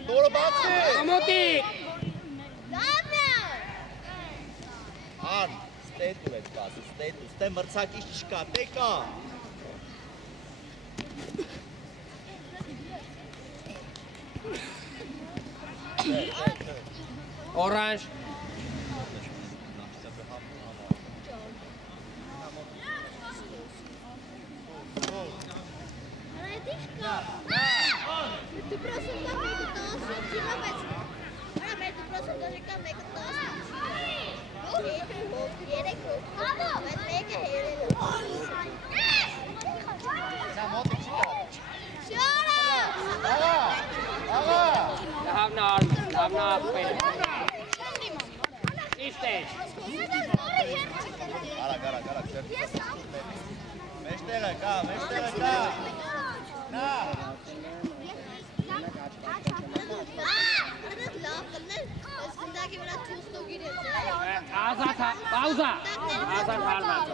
Doğru baksın. Amotik. Ar, stay tu već pas, stay tu. Ste mrcak iščka, teka. Orange. Tu просто камей катос, ти мабец. Ара tu просто даже камей катос. Meştere ka. Na. Azat, pauza. Azat halmat.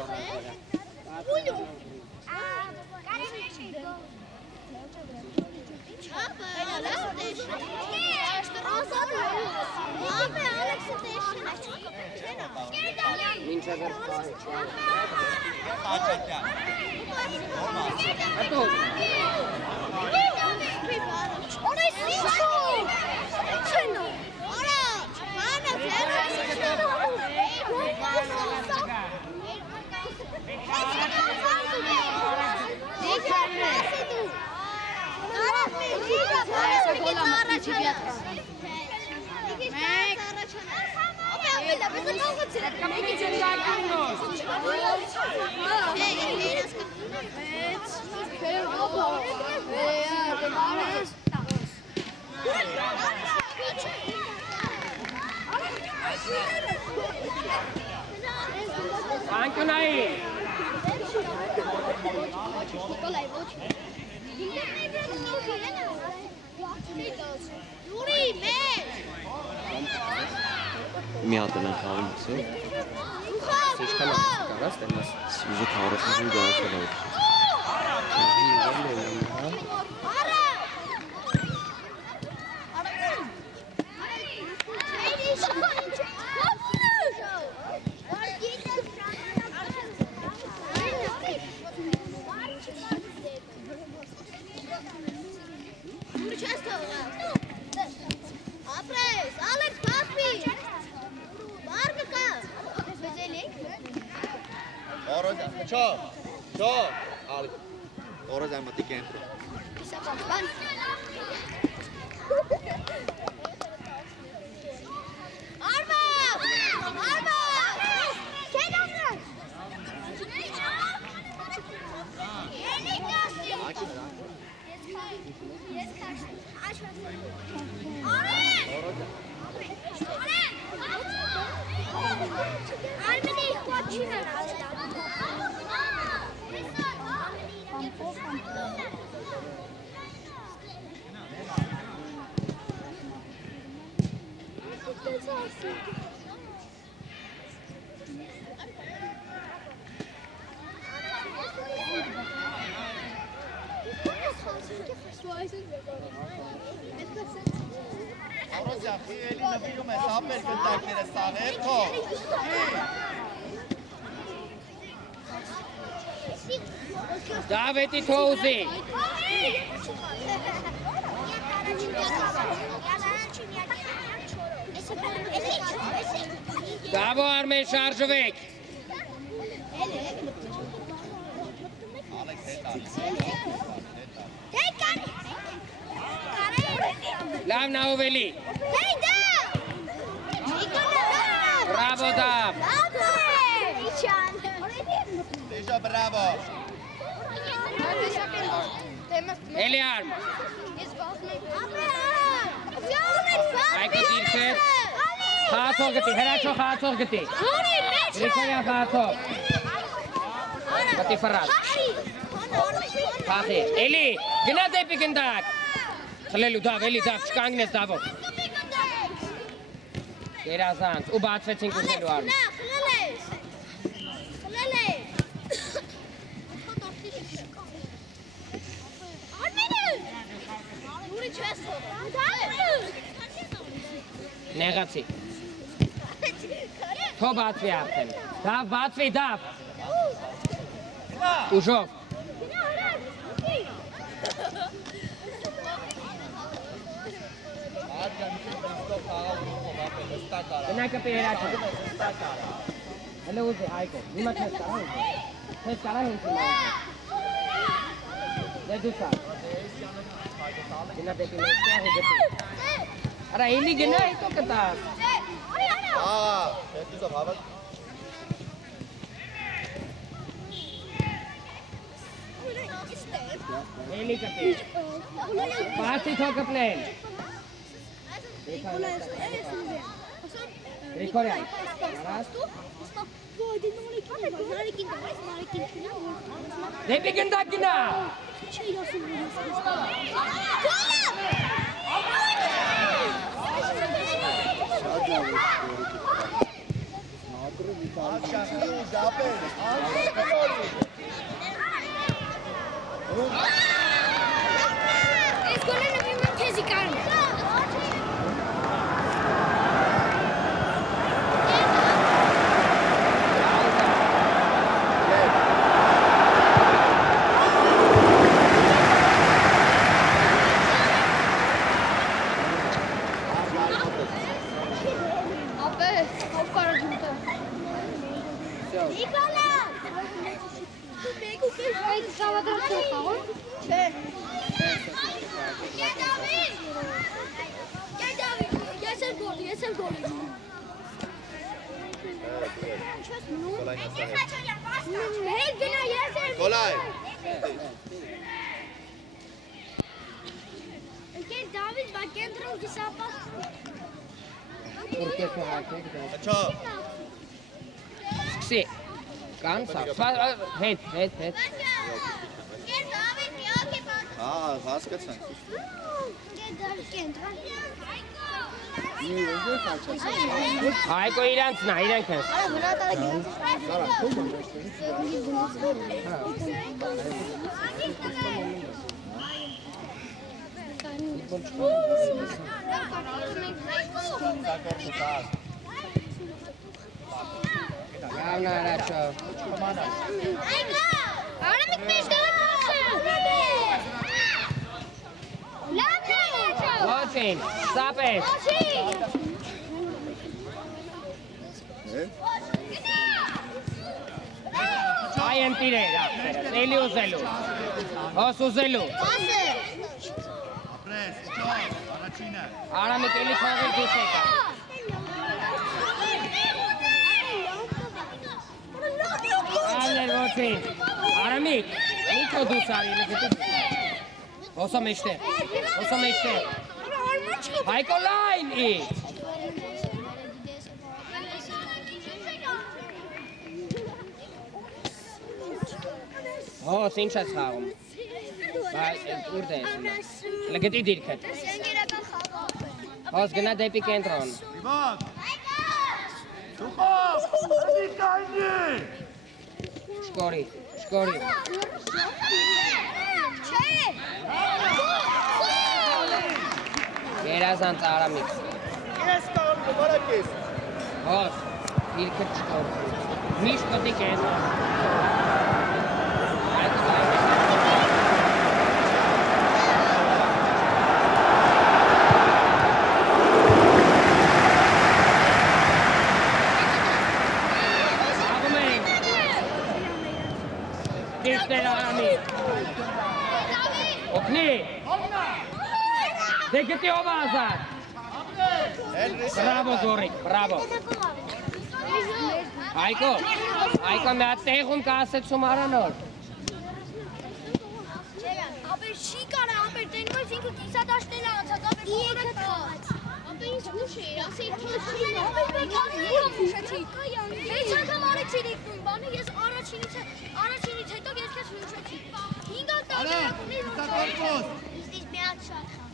Anche lei. մի հատ են խաղինցը։ Ինչքան է կարաս տենաս։ Սուզը քարոսին գանցել է։ Ciao, Ali. Ora siamo di dentro. Arma! Sen aldın. Armeni, watching Արոզյան, խիելի նվիրում ես ապեր գնդակները սաղեր, թող։ Դավեթի թողուզի։ Դավո Արմեն շարժվեք։ Լավ նահովելի։ Բրավո Դավ։ Դեժա բրավո։ Էլի Արմ։ Հայկո դիրքեր։ Խաղացող գտի, հրաչող խաղացող գտի։ Գրիգորյան խաղացող։ Գտի Ֆրաս։ Խաղի։ Էլի, գնա դեպի գնդակ։ Խլելու Դավ, էլի Դավ, չկանգնես Դավով։ Գերազանց, ու բացվեցինք ուզելու Արմ։ Նեղացի։ Թո բացվի արդեն։ Դավ, բացվի Դավ։ Ուժով։ Գնակը պերաչը։ Հələ ուզի Հայկո, հիմա չես կարա ուզի։ Չես կարա հենց հիմա ուզի։ Դե դու սար։ Գնա դեպի մեջտեղ ու գտի։ Արա էլի գնա, հետո կտար։ Հետուզով հավակ։ Էլի կտի։ Բացի թո կպլեն։ Գրիգորյան, արաս։ Դեպի գնդակ գնա։ Աշախի ու դապեր, Ես գոնե նվիրում եմ քեզի կարմ։ Ապե, ով կարող դուտը։ Նիկոլա! Դու մեկ ու կես այդ շավադրած չող խաղում։ Չէ։ Կե Դավիթ, ես էլ գոլ եմ։ Հետ գնա ես էլ։ Գոլայ։ Կե Դավիթ, բա կենտրոն կիսապաս։ Աչո։ Սկսի։ Կանցա։ Հետ։ Կե Դավիթ, յոքի պաս։ Հասկացանք։ Կե Դավիթ, կենտրոն։ Հայկո իրանցնա, իրանք են։ Արա վրատա Լավն առաջո։ Արա մեկ մեջտեղը պասը։ Լավն առաջո։ Ոչին, սապես։ Այ եմ տիրեր աղբերս, էլի ուզելու։ Հոս ուզելու։ Պասը։ Արամիկ էլի խաղել դուս եկա։ Ալներ ոչին։ Արամիկ, ինքո դուս արի էլի գտի։ Հոսո մեջտեղ, հոսո մեջտեղ։ Հայկո լայն իտ։ Հոս ինչ ես խաղում։ Բայց ուրդ ես հիմա։ Լգտի դիրքդ։ Հոս գնա դեպի կենտրոն։ Իվան։ Շկորի, շկորի։ Երազանց Արամիկ։ Հոս, իրքը չկոր։ Միշտ պտիկ ես։ Դիրտեր Արամիկ։ Օգնի։ Դե գտի ով ազատ։ Բրավո Զորիկ, բրավո։ Հայկո, Հայկո մի հատ տեղում կասեցում արանոր։ Ապեր չի կարա, ապեր տենգոյս ինքը կիսադաշտել անցած, ապեր բոլորը կաց։ Ապեր ինձ ուշ էր, ասեի թոշին, ապեր բեկանի եմ ուշեցի։ Հեչ անգամ արեցիր իքնույն բանը, ես առաջինից հետո ես կես ուշեցի։ Ինգալ տարերակունի ուշեցի։ Իստիս մի հատ շատ խավ։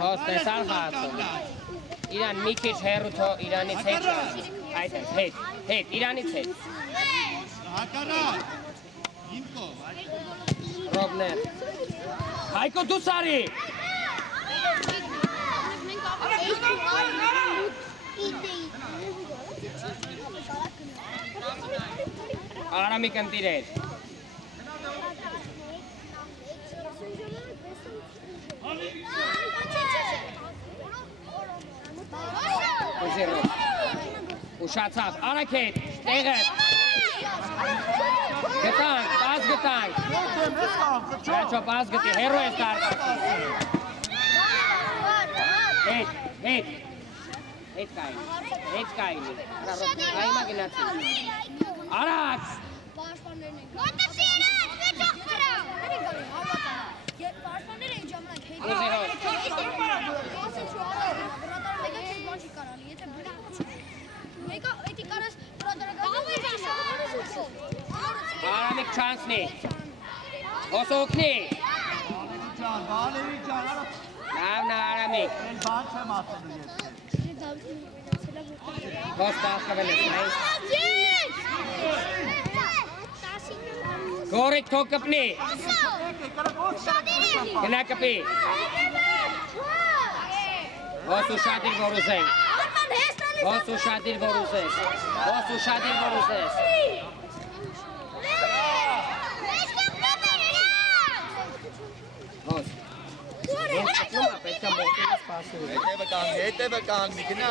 Հոս տեսար խաղացում։ Իրան մի քիչ հեռու թո Իրանից հետ այդ հետ, Իրանից հետ։ Ռոբներ։ Հայկո դու սարի։ Արամիկ ընտիրեր։ Ուշացավ, արակ հետ, տեղը։ Գտանք, պաս գտանք։ Չաչո, պաս գտի, հերո ես տարկացի։ Հետ կայնի։ Այմա գնացի։ Արակ։ Պաշտպանները այն ժամանակ հետ Արամիկ չանցնի։ Հոս օգնի։ Լավն Արամիկ։ Հոս կախվել ես, նայ։ Գորիկ թո կպնի։ Գնա կպի։ Հոս ուշադիր որ ուզենք։ Հոս ուշադիր որ ուզես։ Հոս ուշադիր որ ուզես։ Հոս։ Ես կպնում ապետք է մոտին սպասում։ Հետևը կանգնի, գնա։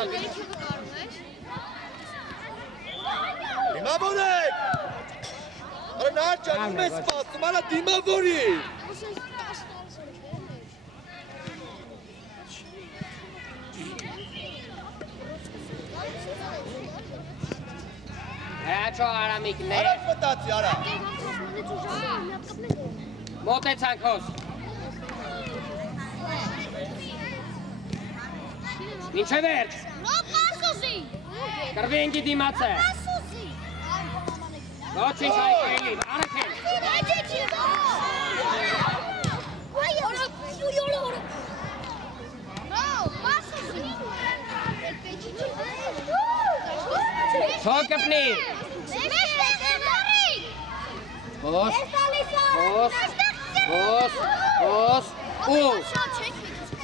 Դիմավորեք։ Արա նա ճանում է սպասում, արա դիմավորի։ Հաչո Արամիկն է։ Արաք մտացի, արա։ Մոտեցանք հոս։ Մինչև վերջ։ Կրվենգի դիմաց է։ Ոչինչ Հայկո էլի, արեք են։ Թո կպնի։ Հոս, ու։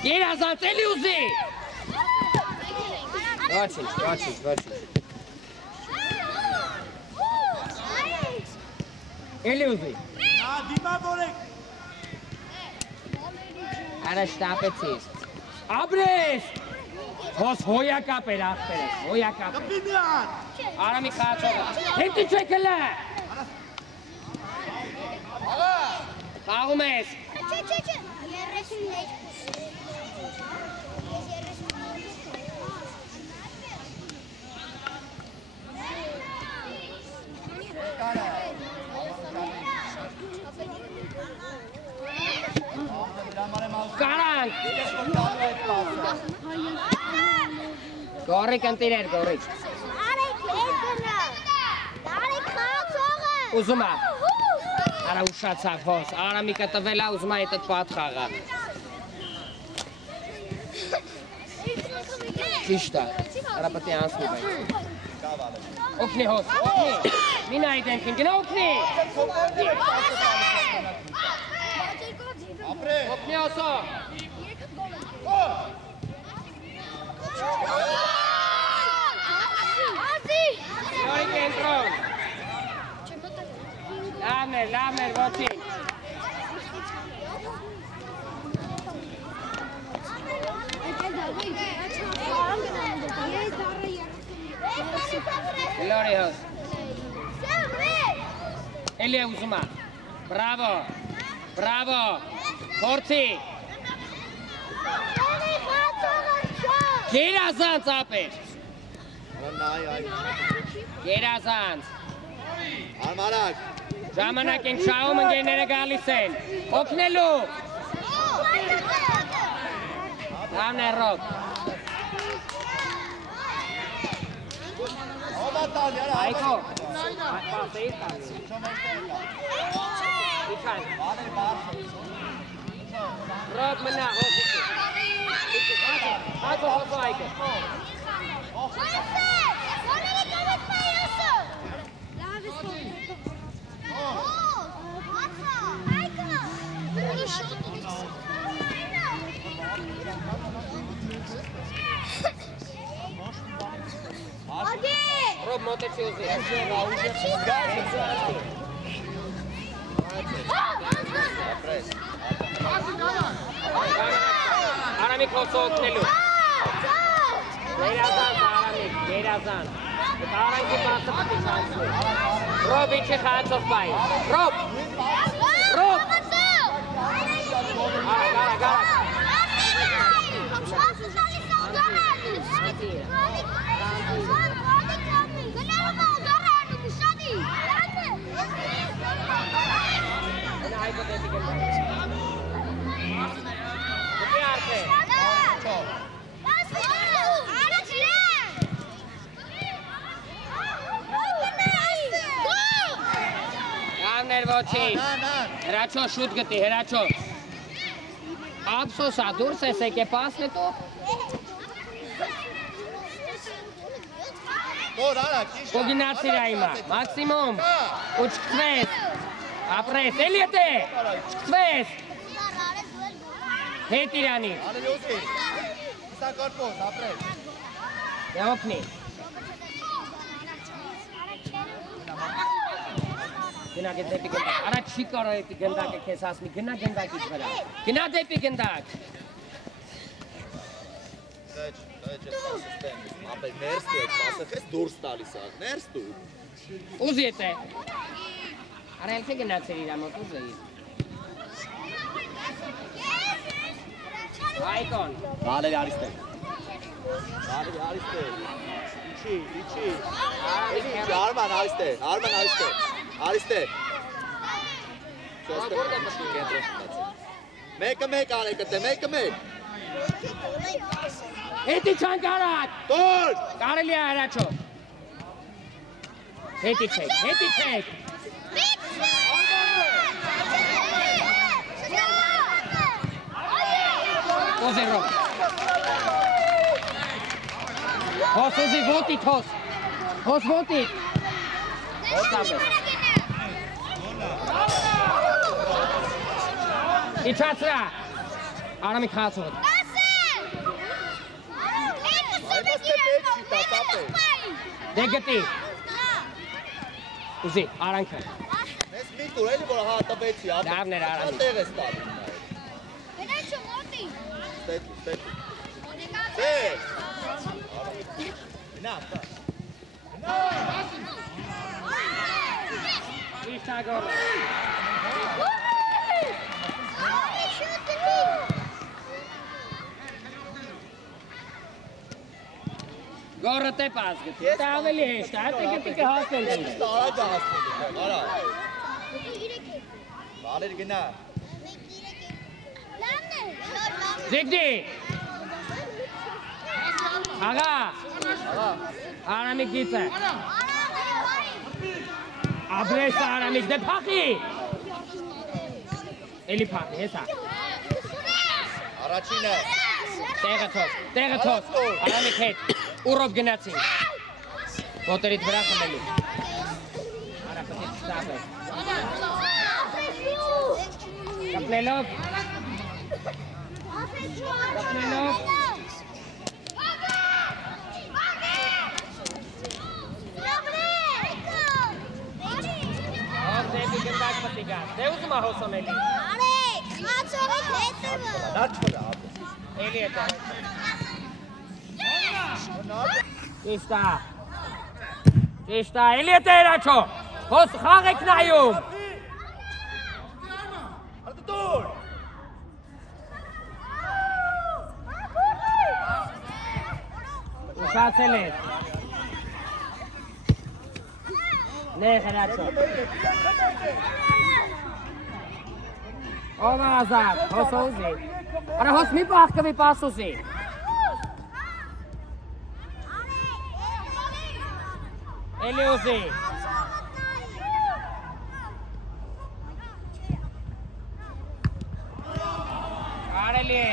Երազանց էլի ուզի։ Ոչինչ։ Էլի ուզի։ Արա շտապեցիր։ Աբրես։ Հոս հոյակապ էր ախտերս, հոյակապ էր։ Արամի խաղացողը։ Հետի չեք հլը։ Խաղում ես։ Կարանք։ Գորիկ ընտիրեր, գորիկ։ Արեք էգնա։ Արեք խաղացողը։ Ուզում է։ Արա ուշացավ հոս, Արամիկը տվել է, ուզում է հետդ պատ խաղա։ Ճիշտ է, արա պետք է անցնի բայց։ Օգնի հոս, օգնի։ Մի նայի դեմքին, գնա օգնի։ Օգնի հոսո։ Գորիկ կենտրոն։ Լավներ, ոչինչ։ Լորի հոս։ Էլի է ուզում է։ Բրավո, փորձի։ Գերազանց ապեր։ Գերազանց։ Արմանակ։ Ժամանակ ենք շահում ընկերները գալիս են։ Օգնելու։ Լավն է ռոք։ Այկո։ Պասեիր տալի։ Իքան։ Ռոք մնա, հոսիքի։ Հացո այկո։ Ռոբ մոտեցի ուզի։ Արամիկ հոսո օգնելու։ Գերազանց։ Արանքի մասը պետք է շանցնի։ Ռոբ իչի խացով պայի։ Ռոբ։ Գարա։ Ոչինչ, հրաչո շուտ գտի, հրաչո։ Ափսոսա, դուրս ես եք է պասն է տո։ Կոգինացիր այմա, մաքսիմում, ու չկծվես, ապրես, էլի ետ է, չկծվես։ Հետ իրանից։ Եոքնի։ Գնա դեպի գնդակ, արա չի կարող էպի գնդակը քեզ ասմի, գնա գնդակից վրա, գնա դեպի գնդակ։ Ապե ներս դու եք, ասեղ ես դուրս տալիս ակ, ներս դու։ Ուզ ետ է։ Արա էլ թե գնացեր իրա մոտ, ուզ է իր։ Այկոն։ Վալերի արիստե։ Իչի։ Արման արիստե։ Արիստե։ Մեկը արեք ըտե, մեկը։ Հետի չան կարակ։ Տոր։ Կարելի է հրաչո։ Հետի չեք։ Օզերով։ Հոս ուզի ոտիք հոս։ Հոս ոտիք։ Իչացրա։ Արամիկ խացոտ։ Դե գտի։ Ուզի, արանքը։ Ես մի տուր էլի որ հա տվեցի, Լավներ Արամիկ։ տեղ ես տալի։ Իշտագորը։ Գորը տե պաս գտի, դա ավելի հեշտ է, հետը գտի կհասնեն դինը։ Տարաջա հասնեն, արա։ Վալեր գնա։ Զիգդի։ Աղա։ Արամիկ գիծը։ Աբրես Արամիկ դե փախի։ Էլի փախի, հեսա։ Առաջինը։ Տեղը թող, Արամիկ հետ, ուրով գնացին։ Ոտերիտ վրա խմելու։ Արա պտիտ ստավ է։ Կապնելով։ Դեպի գնդակ պտիգա, դե ուզում ահոսում էլի։ Արեք, խացողեք հետևը։ Դաչվրա։ Էլի է տեղ։ Ճիշտա, էլի է տեղ աչո, հոս խաղ եք նայում։ Ուշացել է։ Նեղ հրաչո։ Ով ազատ, հոս ուզի։ Արա հոս մի պահկվի պասուսի։ Էլի ուզի։ Արելի է։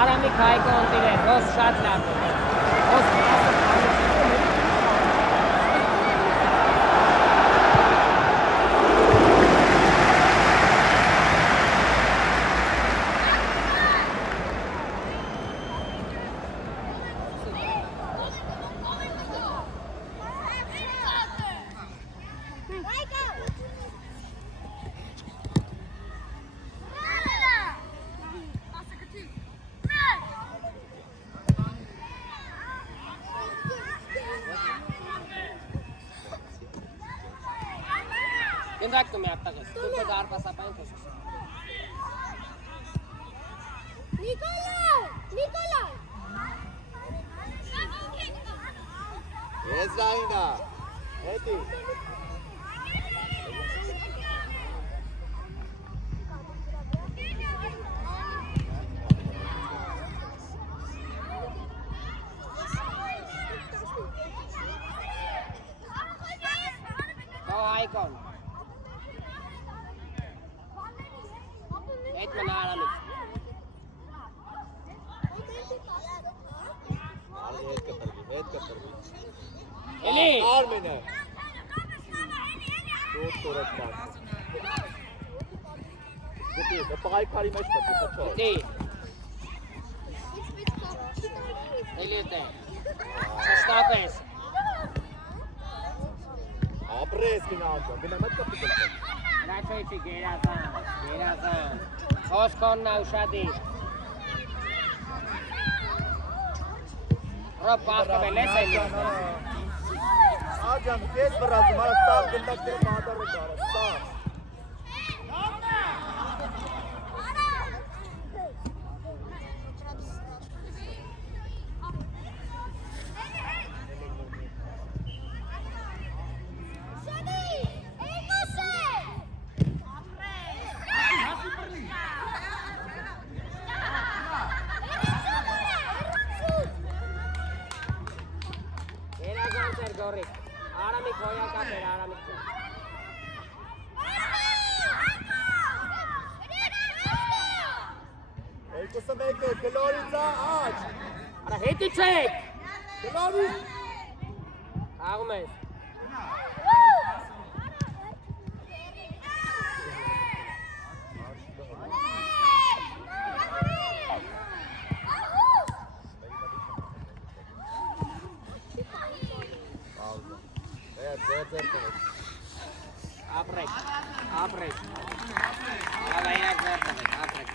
Արամիկ հայկը ոնտիր է, հոս շատ լավ է։ Գնդակ կմի ատաղես, դուքը դա արպասապային կոսես։ Նիկոլա! Եզրայինա, հետի։ Հո այկոն։ Այդ մնա Արամիկ։ Հետ կտրվի։ Էլի։ Արմենը։ Դոկտորը բան։ Գիտի, պայքարի մեջ պետք է չոր։ Գիտի։ Էլի տե։ Շշտապես։ Ապրես գնացա, գնամետ կապի գլխել։ Ռաչոյչի գերազան։ Հոս կոննա ուշադիր։ Ռոբ պահկվել ես էլի։ Աջամ, կես վրացում, հարա սավ գնդակ դեր մահատարը կարը, սավ։ Գերազան ծեր գորիկ։ Արամիկ հոյակապ էր Արամիկ ծեր։ Երկուսը մեկ է, գլորիցա աչ։ Արա հետի չեք։ Գլորի։ Աղում ես։ Ապրեք։ Ավայակ ձեր տվեք, ապրեք։